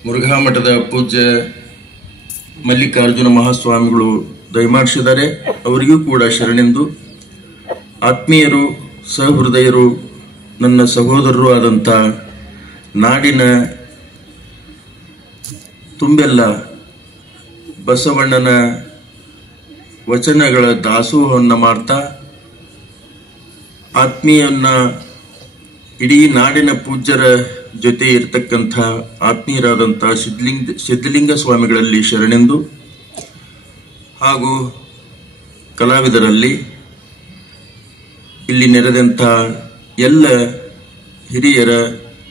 ಮುರುಘಾ ಮಠದ ಪೂಜ್ಯ ಮಲ್ಲಿಕಾರ್ಜುನ ಮಹಾಸ್ವಾಮಿಗಳು ದಯಮಾಡಿಸಿದ್ದಾರೆ. ಅವರಿಗೂ ಕೂಡ ಶರಣೆಂದು, ಆತ್ಮೀಯರು, ಸಹೃದಯರು, ನನ್ನ ಸಹೋದರರು ಆದಂಥ ನಾಡಿನ ತುಂಬೆಲ್ಲ ಬಸವಣ್ಣನ ವಚನಗಳ ದಾಸೋಹವನ್ನು ಮಾಡ್ತಾ ಆತ್ಮೀಯನ್ನ ಇಡೀ ನಾಡಿನ ಪೂಜ್ಯರ ಜೊತೆ ಇರತಕ್ಕಂಥ ಆತ್ಮೀಯರಾದಂಥ ಸಿದ್ಧಲಿಂಗ ಸ್ವಾಮಿಗಳಲ್ಲಿ ಶರಣೆಂದು ಹಾಗೂ ಕಲಾವಿದರಲ್ಲಿ ಇಲ್ಲಿ ನೆರೆದಂಥ ಎಲ್ಲ ಹಿರಿಯರ,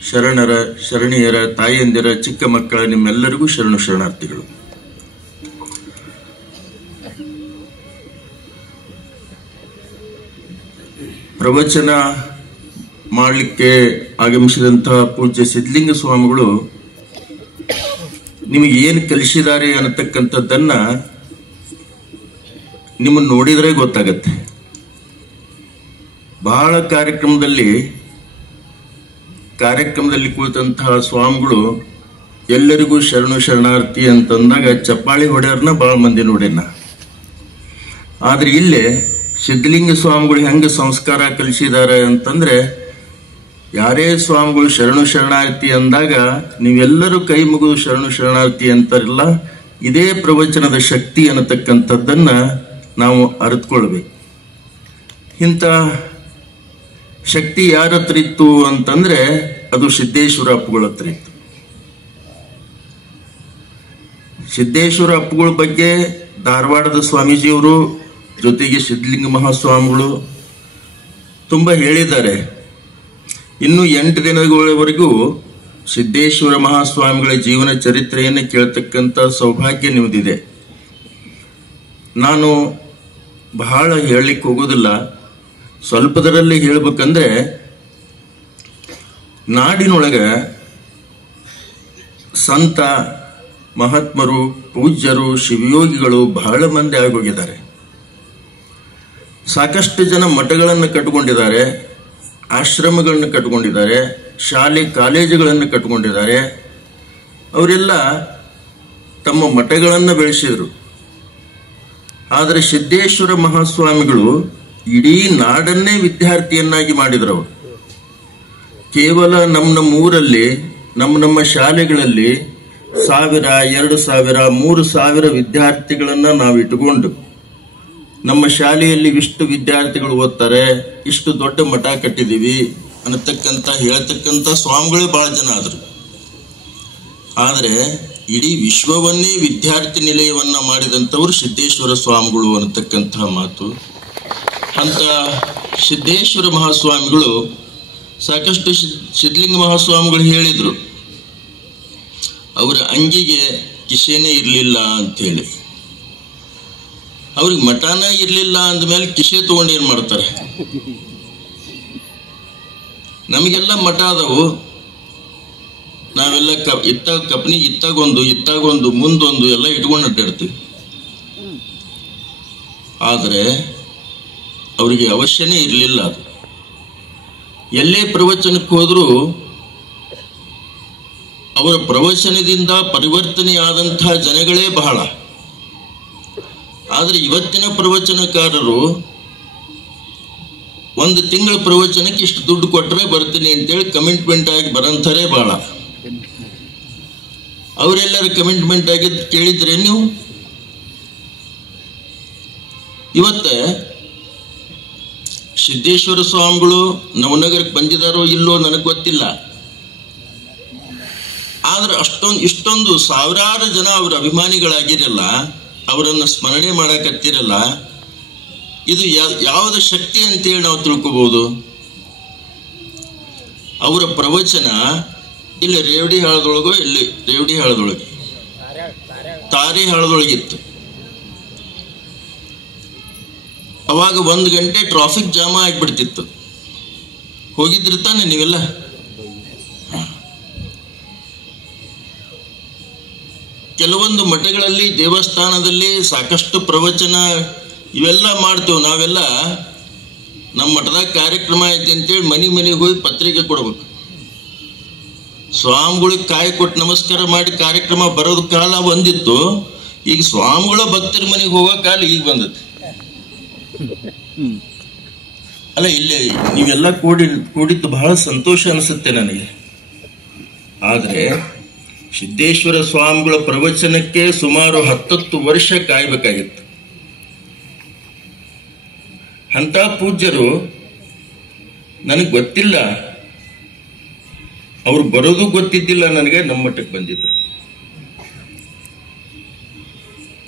ಶರಣರ, ಶರಣೀಯರ, ತಾಯಿಯಂದಿರ, ಚಿಕ್ಕ ಮಕ್ಕಳ ನಿಮ್ಮೆಲ್ಲರಿಗೂ ಶರಣಾರ್ಥಿಗಳು. ಪ್ರವಚನ ಮಾಡಲಿಕ್ಕೆ ಆಗಮಿಸಿದಂತಹ ಪೂಜ್ಯ ಸಿದ್ಧಲಿಂಗ ಸ್ವಾಮಿಗಳು ನಿಮಗೆ ಏನು ಕಲಿಸಿದ್ದಾರೆ ಅನ್ನತಕ್ಕಂಥದ್ದನ್ನ ನಿಮ್ಮನ್ನು ನೋಡಿದರೆ ಗೊತ್ತಾಗತ್ತೆ. ಬಹಳ ಕಾರ್ಯಕ್ರಮದಲ್ಲಿ ಕುಳಿತಂತಹ ಸ್ವಾಮಿಗಳು ಎಲ್ಲರಿಗೂ ಶರಣಾರ್ಥಿ ಅಂತಂದಾಗ ಚಪ್ಪಾಳಿ ಹೊಡೆಯರ್ನ ಬಹಳ ಮಂದಿ ನೋಡೇನ. ಆದ್ರೆ ಇಲ್ಲೇ ಸಿದ್ಧಲಿಂಗ ಸ್ವಾಮಿಗಳು ಹೆಂಗೆ ಸಂಸ್ಕಾರ ಕಲಿಸಿದ್ದಾರೆ ಅಂತಂದ್ರೆ, ಯಾರೇ ಸ್ವಾಮಿಗಳು ಶರಣಾರ್ಥಿ ಅಂದಾಗ ನೀವೆಲ್ಲರೂ ಕೈ ಮುಗಿದು ಶರಣಾರ್ಥಿ ಅಂತಾರಲ್ಲ, ಇದೇ ಪ್ರವಚನದ ಶಕ್ತಿ ಅನ್ನತಕ್ಕಂಥದ್ದನ್ನ ನಾವು ಅರಿತುಕೊಳ್ಬೇಕು. ಇಂಥ ಶಕ್ತಿ ಯಾರ ಹತ್ರ ಇತ್ತು ಅಂತಂದ್ರೆ ಅದು ಸಿದ್ದೇಶ್ವರ ಅಪ್ಪುಗಳ ಹತ್ರ ಇತ್ತು. ಸಿದ್ದೇಶ್ವರ ಅಪ್ಪುಗಳ ಬಗ್ಗೆ ಧಾರವಾಡದ ಸ್ವಾಮೀಜಿಯವರು ಜೊತೆಗೆ ಸಿದ್ಧಲಿಂಗ ಮಹಾಸ್ವಾಮಿಗಳು ತುಂಬ ಹೇಳಿದ್ದಾರೆ. ಇನ್ನು 8 ದಿನಗಳವರೆಗೂ ಸಿದ್ದೇಶ್ವರ ಮಹಾಸ್ವಾಮಿಗಳ ಜೀವನ ಚರಿತ್ರೆಯನ್ನು ಕೇಳ್ತಕ್ಕಂಥ ಸೌಭಾಗ್ಯ ನಿಮ್ಮದಿದೆ. ನಾನು ಬಹಳ ಹೇಳಲಿಕ್ಕೆ ಹೋಗೋದಿಲ್ಲ, ಸ್ವಲ್ಪದರಲ್ಲಿ ಹೇಳ್ಬೇಕಂದ್ರೆ, ನಾಡಿನೊಳಗ ಸಂತ, ಮಹಾತ್ಮರು, ಪೂಜ್ಯರು, ಶಿವಯೋಗಿಗಳು ಬಹಳ ಮಂದಿ ಆಗೋಗಿದ್ದಾರೆ. ಸಾಕಷ್ಟು ಜನ ಮಠಗಳನ್ನು ಕಟ್ಟಿಕೊಂಡಿದ್ದಾರೆ, ಆಶ್ರಮಗಳನ್ನು ಕಟ್ಟಿಕೊಂಡಿದ್ದಾರೆ, ಶಾಲೆ ಕಾಲೇಜುಗಳನ್ನು ಕಟ್ಟಿಕೊಂಡಿದ್ದಾರೆ. ಅವರೆಲ್ಲ ತಮ್ಮ ಮಠಗಳನ್ನು ಬೆಳೆಸಿದರು. ಆದರೆ ಸಿದ್ದೇಶ್ವರ ಮಹಾಸ್ವಾಮಿಗಳು ಇಡೀ ನಾಡನ್ನೇ ವಿದ್ಯಾರ್ಥಿಯನ್ನಾಗಿ ಮಾಡಿದ್ರು. ಅವರು ಕೇವಲ ನಮ್ಮ ಊರಲ್ಲಿ, ನಮ್ಮ ಶಾಲೆಗಳಲ್ಲಿ 1000, 2000, 3000 ವಿದ್ಯಾರ್ಥಿಗಳನ್ನ ನಾವು ಇಟ್ಟುಕೊಂಡು ನಮ್ಮ ಶಾಲೆಯಲ್ಲಿ ಇಷ್ಟು ವಿದ್ಯಾರ್ಥಿಗಳು ಓದ್ತಾರೆ, ಇಷ್ಟು ದೊಡ್ಡ ಮಠ ಕಟ್ಟಿದೀವಿ ಹೇಳ್ತಕ್ಕಂಥ ಸ್ವಾಮಿಗಳೇ ಬಹಳ ಜನ ಆದ್ರು. ಆದರೆ ಇಡೀ ವಿಶ್ವವನ್ನೇ ವಿದ್ಯಾರ್ಥಿ ನಿಲಯವನ್ನ ಮಾಡಿದಂಥವ್ರು ಸಿದ್ದೇಶ್ವರ ಸ್ವಾಮಿಗಳು ಅನ್ನತಕ್ಕಂತಹ ಮಾತು. ಅಂತ ಸಿದ್ದೇಶ್ವರ ಮಹಾಸ್ವಾಮಿಗಳು ಸಾಕಷ್ಟು ಸಿದ್ಧಲಿಂಗ ಮಹಾಸ್ವಾಮಿಗಳು ಹೇಳಿದ್ರು, ಅವರ ಅಂಗಿಗೆ ಕಿಸೆನೇ ಇರಲಿಲ್ಲ ಅಂತೇಳಿ. ಅವ್ರಿಗೆ ಮಠನ ಇರಲಿಲ್ಲ ಅಂದಮೇಲೆ ಕಿಸೆ ತಗೊಂಡು ಏನು ಮಾಡ್ತಾರೆ? ನಮಗೆಲ್ಲ ಮಠ ಅದಾವು, ನಾವೆಲ್ಲ ಕಪ್ನಿ ಇತ್ತಾಗೊಂದು ಮುಂದೊಂದು ಎಲ್ಲ ಇಟ್ಕೊಂಡು ಅಡ್ಡಾಡ್ತೀವಿ. ಆದರೆ ಅವರಿಗೆ ಅವಶ್ಯನೇ ಇರಲಿಲ್ಲ. ಅದು ಎಲ್ಲೇ ಪ್ರವಚನಕ್ಕೆ ಹೋದರೂ ಅವರ ಪ್ರವಚನದಿಂದ ಪರಿವರ್ತನೆಯಾದಂತಹ ಜನಗಳೇ ಬಹಳ. ಆದರೆ ಇವತ್ತಿನ ಪ್ರವಚನಕಾರರು ಒಂದು ತಿಂಗಳ ಪ್ರವಚನಕ್ಕೆ ಇಷ್ಟು ದುಡ್ಡು ಕೊಟ್ಟರೆ ಬರ್ತೀನಿ ಅಂತೇಳಿ ಕಮಿಟ್ಮೆಂಟ್ ಆಗಿ ಬರಂತಾರೆ ಬಹಳ. ಅವರೆಲ್ಲರೂ ಕಮಿಟ್ಮೆಂಟ್ ಆಗಿ ಕೇಳಿದ್ರೆ ನೀವು ಇವತ್ತು ಸಿದ್ದೇಶ್ವರ ಸ್ವಾಮಿಗಳು ನವನಗರಕ್ಕೆ ಬಂದಿದ್ದಾರೋ ಇಲ್ಲೋ ನನಗೆ ಗೊತ್ತಿಲ್ಲ. ಆದ್ರೆ ಇಷ್ಟೊಂದು ಸಾವಿರಾರು ಜನ ಅವರ ಅಭಿಮಾನಿಗಳಾಗಿರಲ್ಲ, ಅವರನ್ನು ಸ್ಮರಣೆ ಮಾಡಕತ್ತಿರಲ್ಲ. ಇದು ಯಾವ್ದ ಶಕ್ತಿ ಅಂತೇಳಿ ನಾವು ತಿಳ್ಕೋಬಹುದು. ಅವರ ಪ್ರವಚನ ಇಲ್ಲಿ ರೇವಡಿ ಹಾಳದೊಳಗೋ ಇಲ್ಲಿ ರೇವಡಿ ಹಾಳದೊಳಗೆ ತಾರೆ ಹಾಳದೊಳಗಿತ್ತು. ಅವಾಗ 1 ಗಂಟೆ ಟ್ರಾಫಿಕ್ ಜಾಮ ಆಗಿಬಿಡ್ತಿತ್ತು. ಹೋಗಿದ್ರಿ ತಾನೆ ನೀವೆಲ್ಲ? ಕೆಲವೊಂದು ಮಠಗಳಲ್ಲಿ ದೇವಸ್ಥಾನದಲ್ಲಿ ಸಾಕಷ್ಟು ಪ್ರವಚನ ಇವೆಲ್ಲ ಮಾಡ್ತೇವೆ ನಾವೆಲ್ಲ. ನಮ್ಮ ಮಠದಾಗ ಕಾರ್ಯಕ್ರಮ ಐತಿ ಅಂತೇಳಿ ಮನೆಗೆ ಹೋಗಿ ಪತ್ರಿಕೆ ಕೊಡ್ಬೇಕು. ಸ್ವಾಮಿಗಳಿಗೆ ಕಾಯಿ ಕೊಟ್ಟು ನಮಸ್ಕಾರ ಮಾಡಿ ಕಾರ್ಯಕ್ರಮ ಬರೋದು ಕಾಲ ಬಂದಿತ್ತು. ಈಗ ಸ್ವಾಮಿಗಳ ಭಕ್ತರ ಮನೆಗೆ ಹೋಗೋ ಕಾಲ ಈಗ ಬಂದೈತಿ. ಅಲ್ಲ, ಇಲ್ಲಿ ನೀವೆಲ್ಲ ಕೂಡಿದ್ದು ಬಹಳ ಸಂತೋಷ ಅನಿಸುತ್ತೆ ನನಗೆ. ಆದ್ರೆ ಸಿದ್ದೇಶ್ವರ ಸ್ವಾಮಿಗಳ ಪ್ರವಚನಕ್ಕೆ ಸುಮಾರು 10 ವರ್ಷ ಕಾಯ್ಬೇಕಾಗಿತ್ತು. ಅಂತ ಪೂಜ್ಯರು ನನಗೆ ಗೊತ್ತಿಲ್ಲ, ಅವ್ರು ಬರೋದು ಗೊತ್ತಿದ್ದಿಲ್ಲ ನನಗೆ. ನಮ್ಮ ಮಠಕ್ಕೆ ಬಂದಿದ್ರು.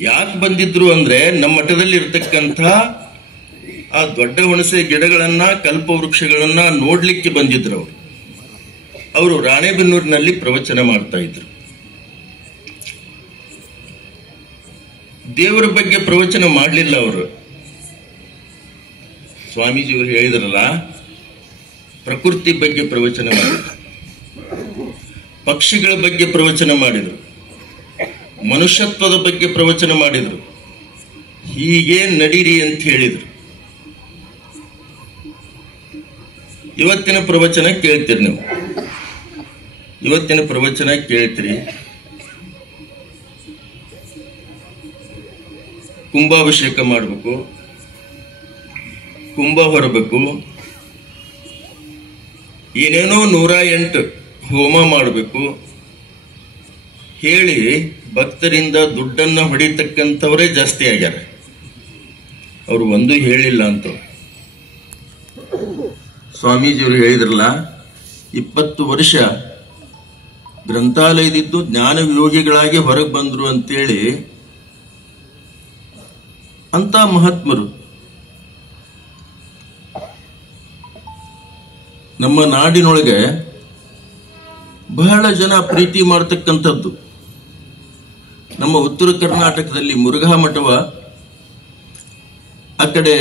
ಯಾಕೆ ಬಂದಿದ್ರು ಅಂದ್ರೆ ನಮ್ಮ ಮಠದಲ್ಲಿ ಇರ್ತಕ್ಕಂಥ ಆ ದೊಡ್ಡ ಹುಣಸೆ ಗಿಡಗಳನ್ನ, ಕಲ್ಪ ವೃಕ್ಷಗಳನ್ನ ನೋಡ್ಲಿಕ್ಕೆ ಬಂದಿದ್ರು. ಅವರು ರಾಣೆಬೆನ್ನೂರಿನಲ್ಲಿ ಪ್ರವಚನ ಮಾಡ್ತಾ ಇದ್ರು. ದೇವರ ಬಗ್ಗೆ ಪ್ರವಚನ ಮಾಡಲಿಲ್ಲ ಅವರು. ಸ್ವಾಮೀಜಿಯವರು ಹೇಳಿದ್ರಲ್ಲ, ಪ್ರಕೃತಿ ಬಗ್ಗೆ ಪ್ರವಚನ ಮಾಡಿದ್ರು, ಪಕ್ಷಿಗಳ ಬಗ್ಗೆ ಪ್ರವಚನ ಮಾಡಿದ್ರು, ಮನುಷ್ಯತ್ವದ ಬಗ್ಗೆ ಪ್ರವಚನ ಮಾಡಿದ್ರು. ಹೀಗೆ ನಡೀರಿ ಅಂತ ಹೇಳಿದ್ರು. ಇವತ್ತಿನ ಪ್ರವಚನ ಕೇಳ್ತೀರಿ ನೀವು, ಇವತ್ತಿನ ಪ್ರವಚನ ಕೇಳ್ತೀರಿ. ಕುಂಭಾಭಿಷೇಕ ಮಾಡಬೇಕು, ಕುಂಭ ಹೊರಬೇಕು, ಏನೇನೋ 108 ಹೋಮ ಮಾಡಬೇಕು ಹೇಳಿ ಭಕ್ತರಿಂದ ದುಡ್ಡನ್ನ ಹೊಡಿತಕ್ಕಂಥವರೇ ಜಾಸ್ತಿ ಆಗ್ಯಾರ. ಅವರು ಒಂದು ಹೇಳಿಲ್ಲ ಅಂತ. ಸ್ವಾಮೀಜಿಯವರು ಹೇಳಿದ್ರಲ್ಲ, 20 ವರ್ಷ ಗ್ರಂಥಾಲಯದಿದ್ದು ಜ್ಞಾನ ಯೋಗಿಗಳಾಗಿ ಹೊರಗೆ ಬಂದ್ರು ಅಂತೇಳಿ. ಅಂತ ಮಹಾತ್ಮರು ನಮ್ಮ ನಾಡಿನೊಳಗೆ ಬಹಳ ಜನ ಪ್ರೀತಿ ಮಾಡತಕ್ಕಂಥದ್ದು. ನಮ್ಮ ಉತ್ತರ ಕರ್ನಾಟಕದಲ್ಲಿ ಮುರುಘಾ ಮಠವ, ಆ ಕಡೆ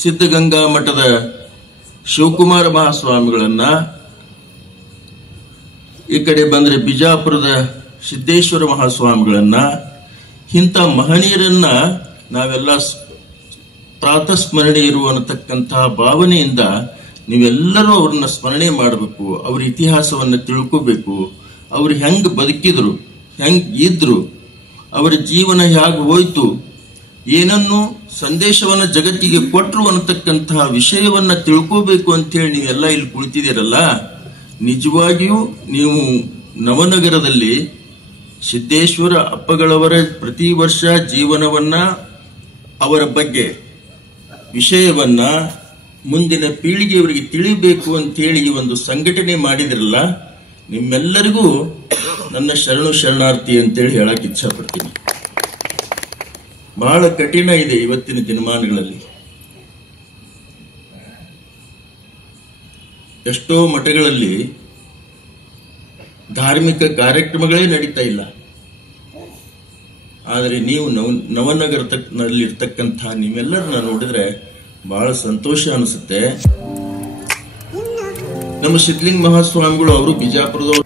ಸಿದ್ಧಗಂಗಾ ಮಠದ ಶಿವಕುಮಾರ ಮಹಾಸ್ವಾಮಿಗಳನ್ನ, ಈ ಕಡೆ ಬಂದ್ರೆ ಬಿಜಾಪುರದ ಸಿದ್ದೇಶ್ವರ ಮಹಾಸ್ವಾಮಿಗಳನ್ನ, ಇಂಥ ಮಹನೀಯರನ್ನ ನಾವೆಲ್ಲ ಪ್ರಾತಸ್ಮರಣೆ ಇರುವತಕ್ಕಂತಹ ಭಾವನೆಯಿಂದ ನೀವೆಲ್ಲರೂ ಅವ್ರನ್ನ ಸ್ಮರಣೆ ಮಾಡಬೇಕು. ಅವ್ರ ಇತಿಹಾಸವನ್ನು ತಿಳ್ಕೋಬೇಕು. ಅವ್ರು ಹೆಂಗ್ ಬದುಕಿದ್ರು, ಹೆಂಗ್ ಇದ್ರು, ಅವರ ಜೀವನ ಹೇಗೆ ಹೋಯ್ತು, ಏನನ್ನು ಸಂದೇಶವನ್ನ ಜಗತ್ತಿಗೆ ಕೊಟ್ಟರು ಅನ್ನತಕ್ಕಂತಹ ವಿಷಯವನ್ನ ತಿಳ್ಕೋಬೇಕು ಅಂತೇಳಿ ನೀವೆಲ್ಲ ಇಲ್ಲಿ ಕುಳಿತಿದ್ದೀರಲ್ಲ. ನಿಜವಾಗಿಯೂ ನೀವು ನವನಗರದಲ್ಲಿ ಸಿದ್ದೇಶ್ವರ ಅಪ್ಪಗಳವರ ಪ್ರತಿ ವರ್ಷ ಜೀವನವನ್ನ, ಅವರ ಬಗ್ಗೆ ವಿಷಯವನ್ನ ಮುಂದಿನ ಪೀಳಿಗೆಯವರಿಗೆ ತಿಳಿಬೇಕು ಅಂತೇಳಿ ಈ ಒಂದು ಸಂಘಟನೆ ಮಾಡಿದ್ರಲ್ಲ, ನಿಮ್ಮೆಲ್ಲರಿಗೂ ನನ್ನ ಶರಣಾರ್ಥಿ ಅಂತೇಳಿ ಹೇಳಕ್ ಇಚ್ಛಾ ಪಡ್ತೀನಿ. ಬಹಳ ಕಠಿಣ ಇದೆ ಇವತ್ತಿನ ದಿನಮಾನಗಳಲ್ಲಿ. ಎಷ್ಟೋ ಮಠಗಳಲ್ಲಿ ಧಾರ್ಮಿಕ ಕಾರ್ಯಕ್ರಮಗಳೇ ನಡೀತಾ ಇಲ್ಲ. ಆದರೆ ನೀವು ನವನಗರದಲ್ಲಿರ್ತಕ್ಕಂಥ ನೀವೆಲ್ಲರನ್ನ ನೋಡಿದ್ರೆ ಬಹಳ ಸಂತೋಷ ಅನಿಸುತ್ತೆ. ನಮ್ಮ ಸಿದ್ಧಲಿಂಗ ಮಹಾಸ್ವಾಮಿಗಳು ಅವರು ಬಿಜಾಪುರದವರು.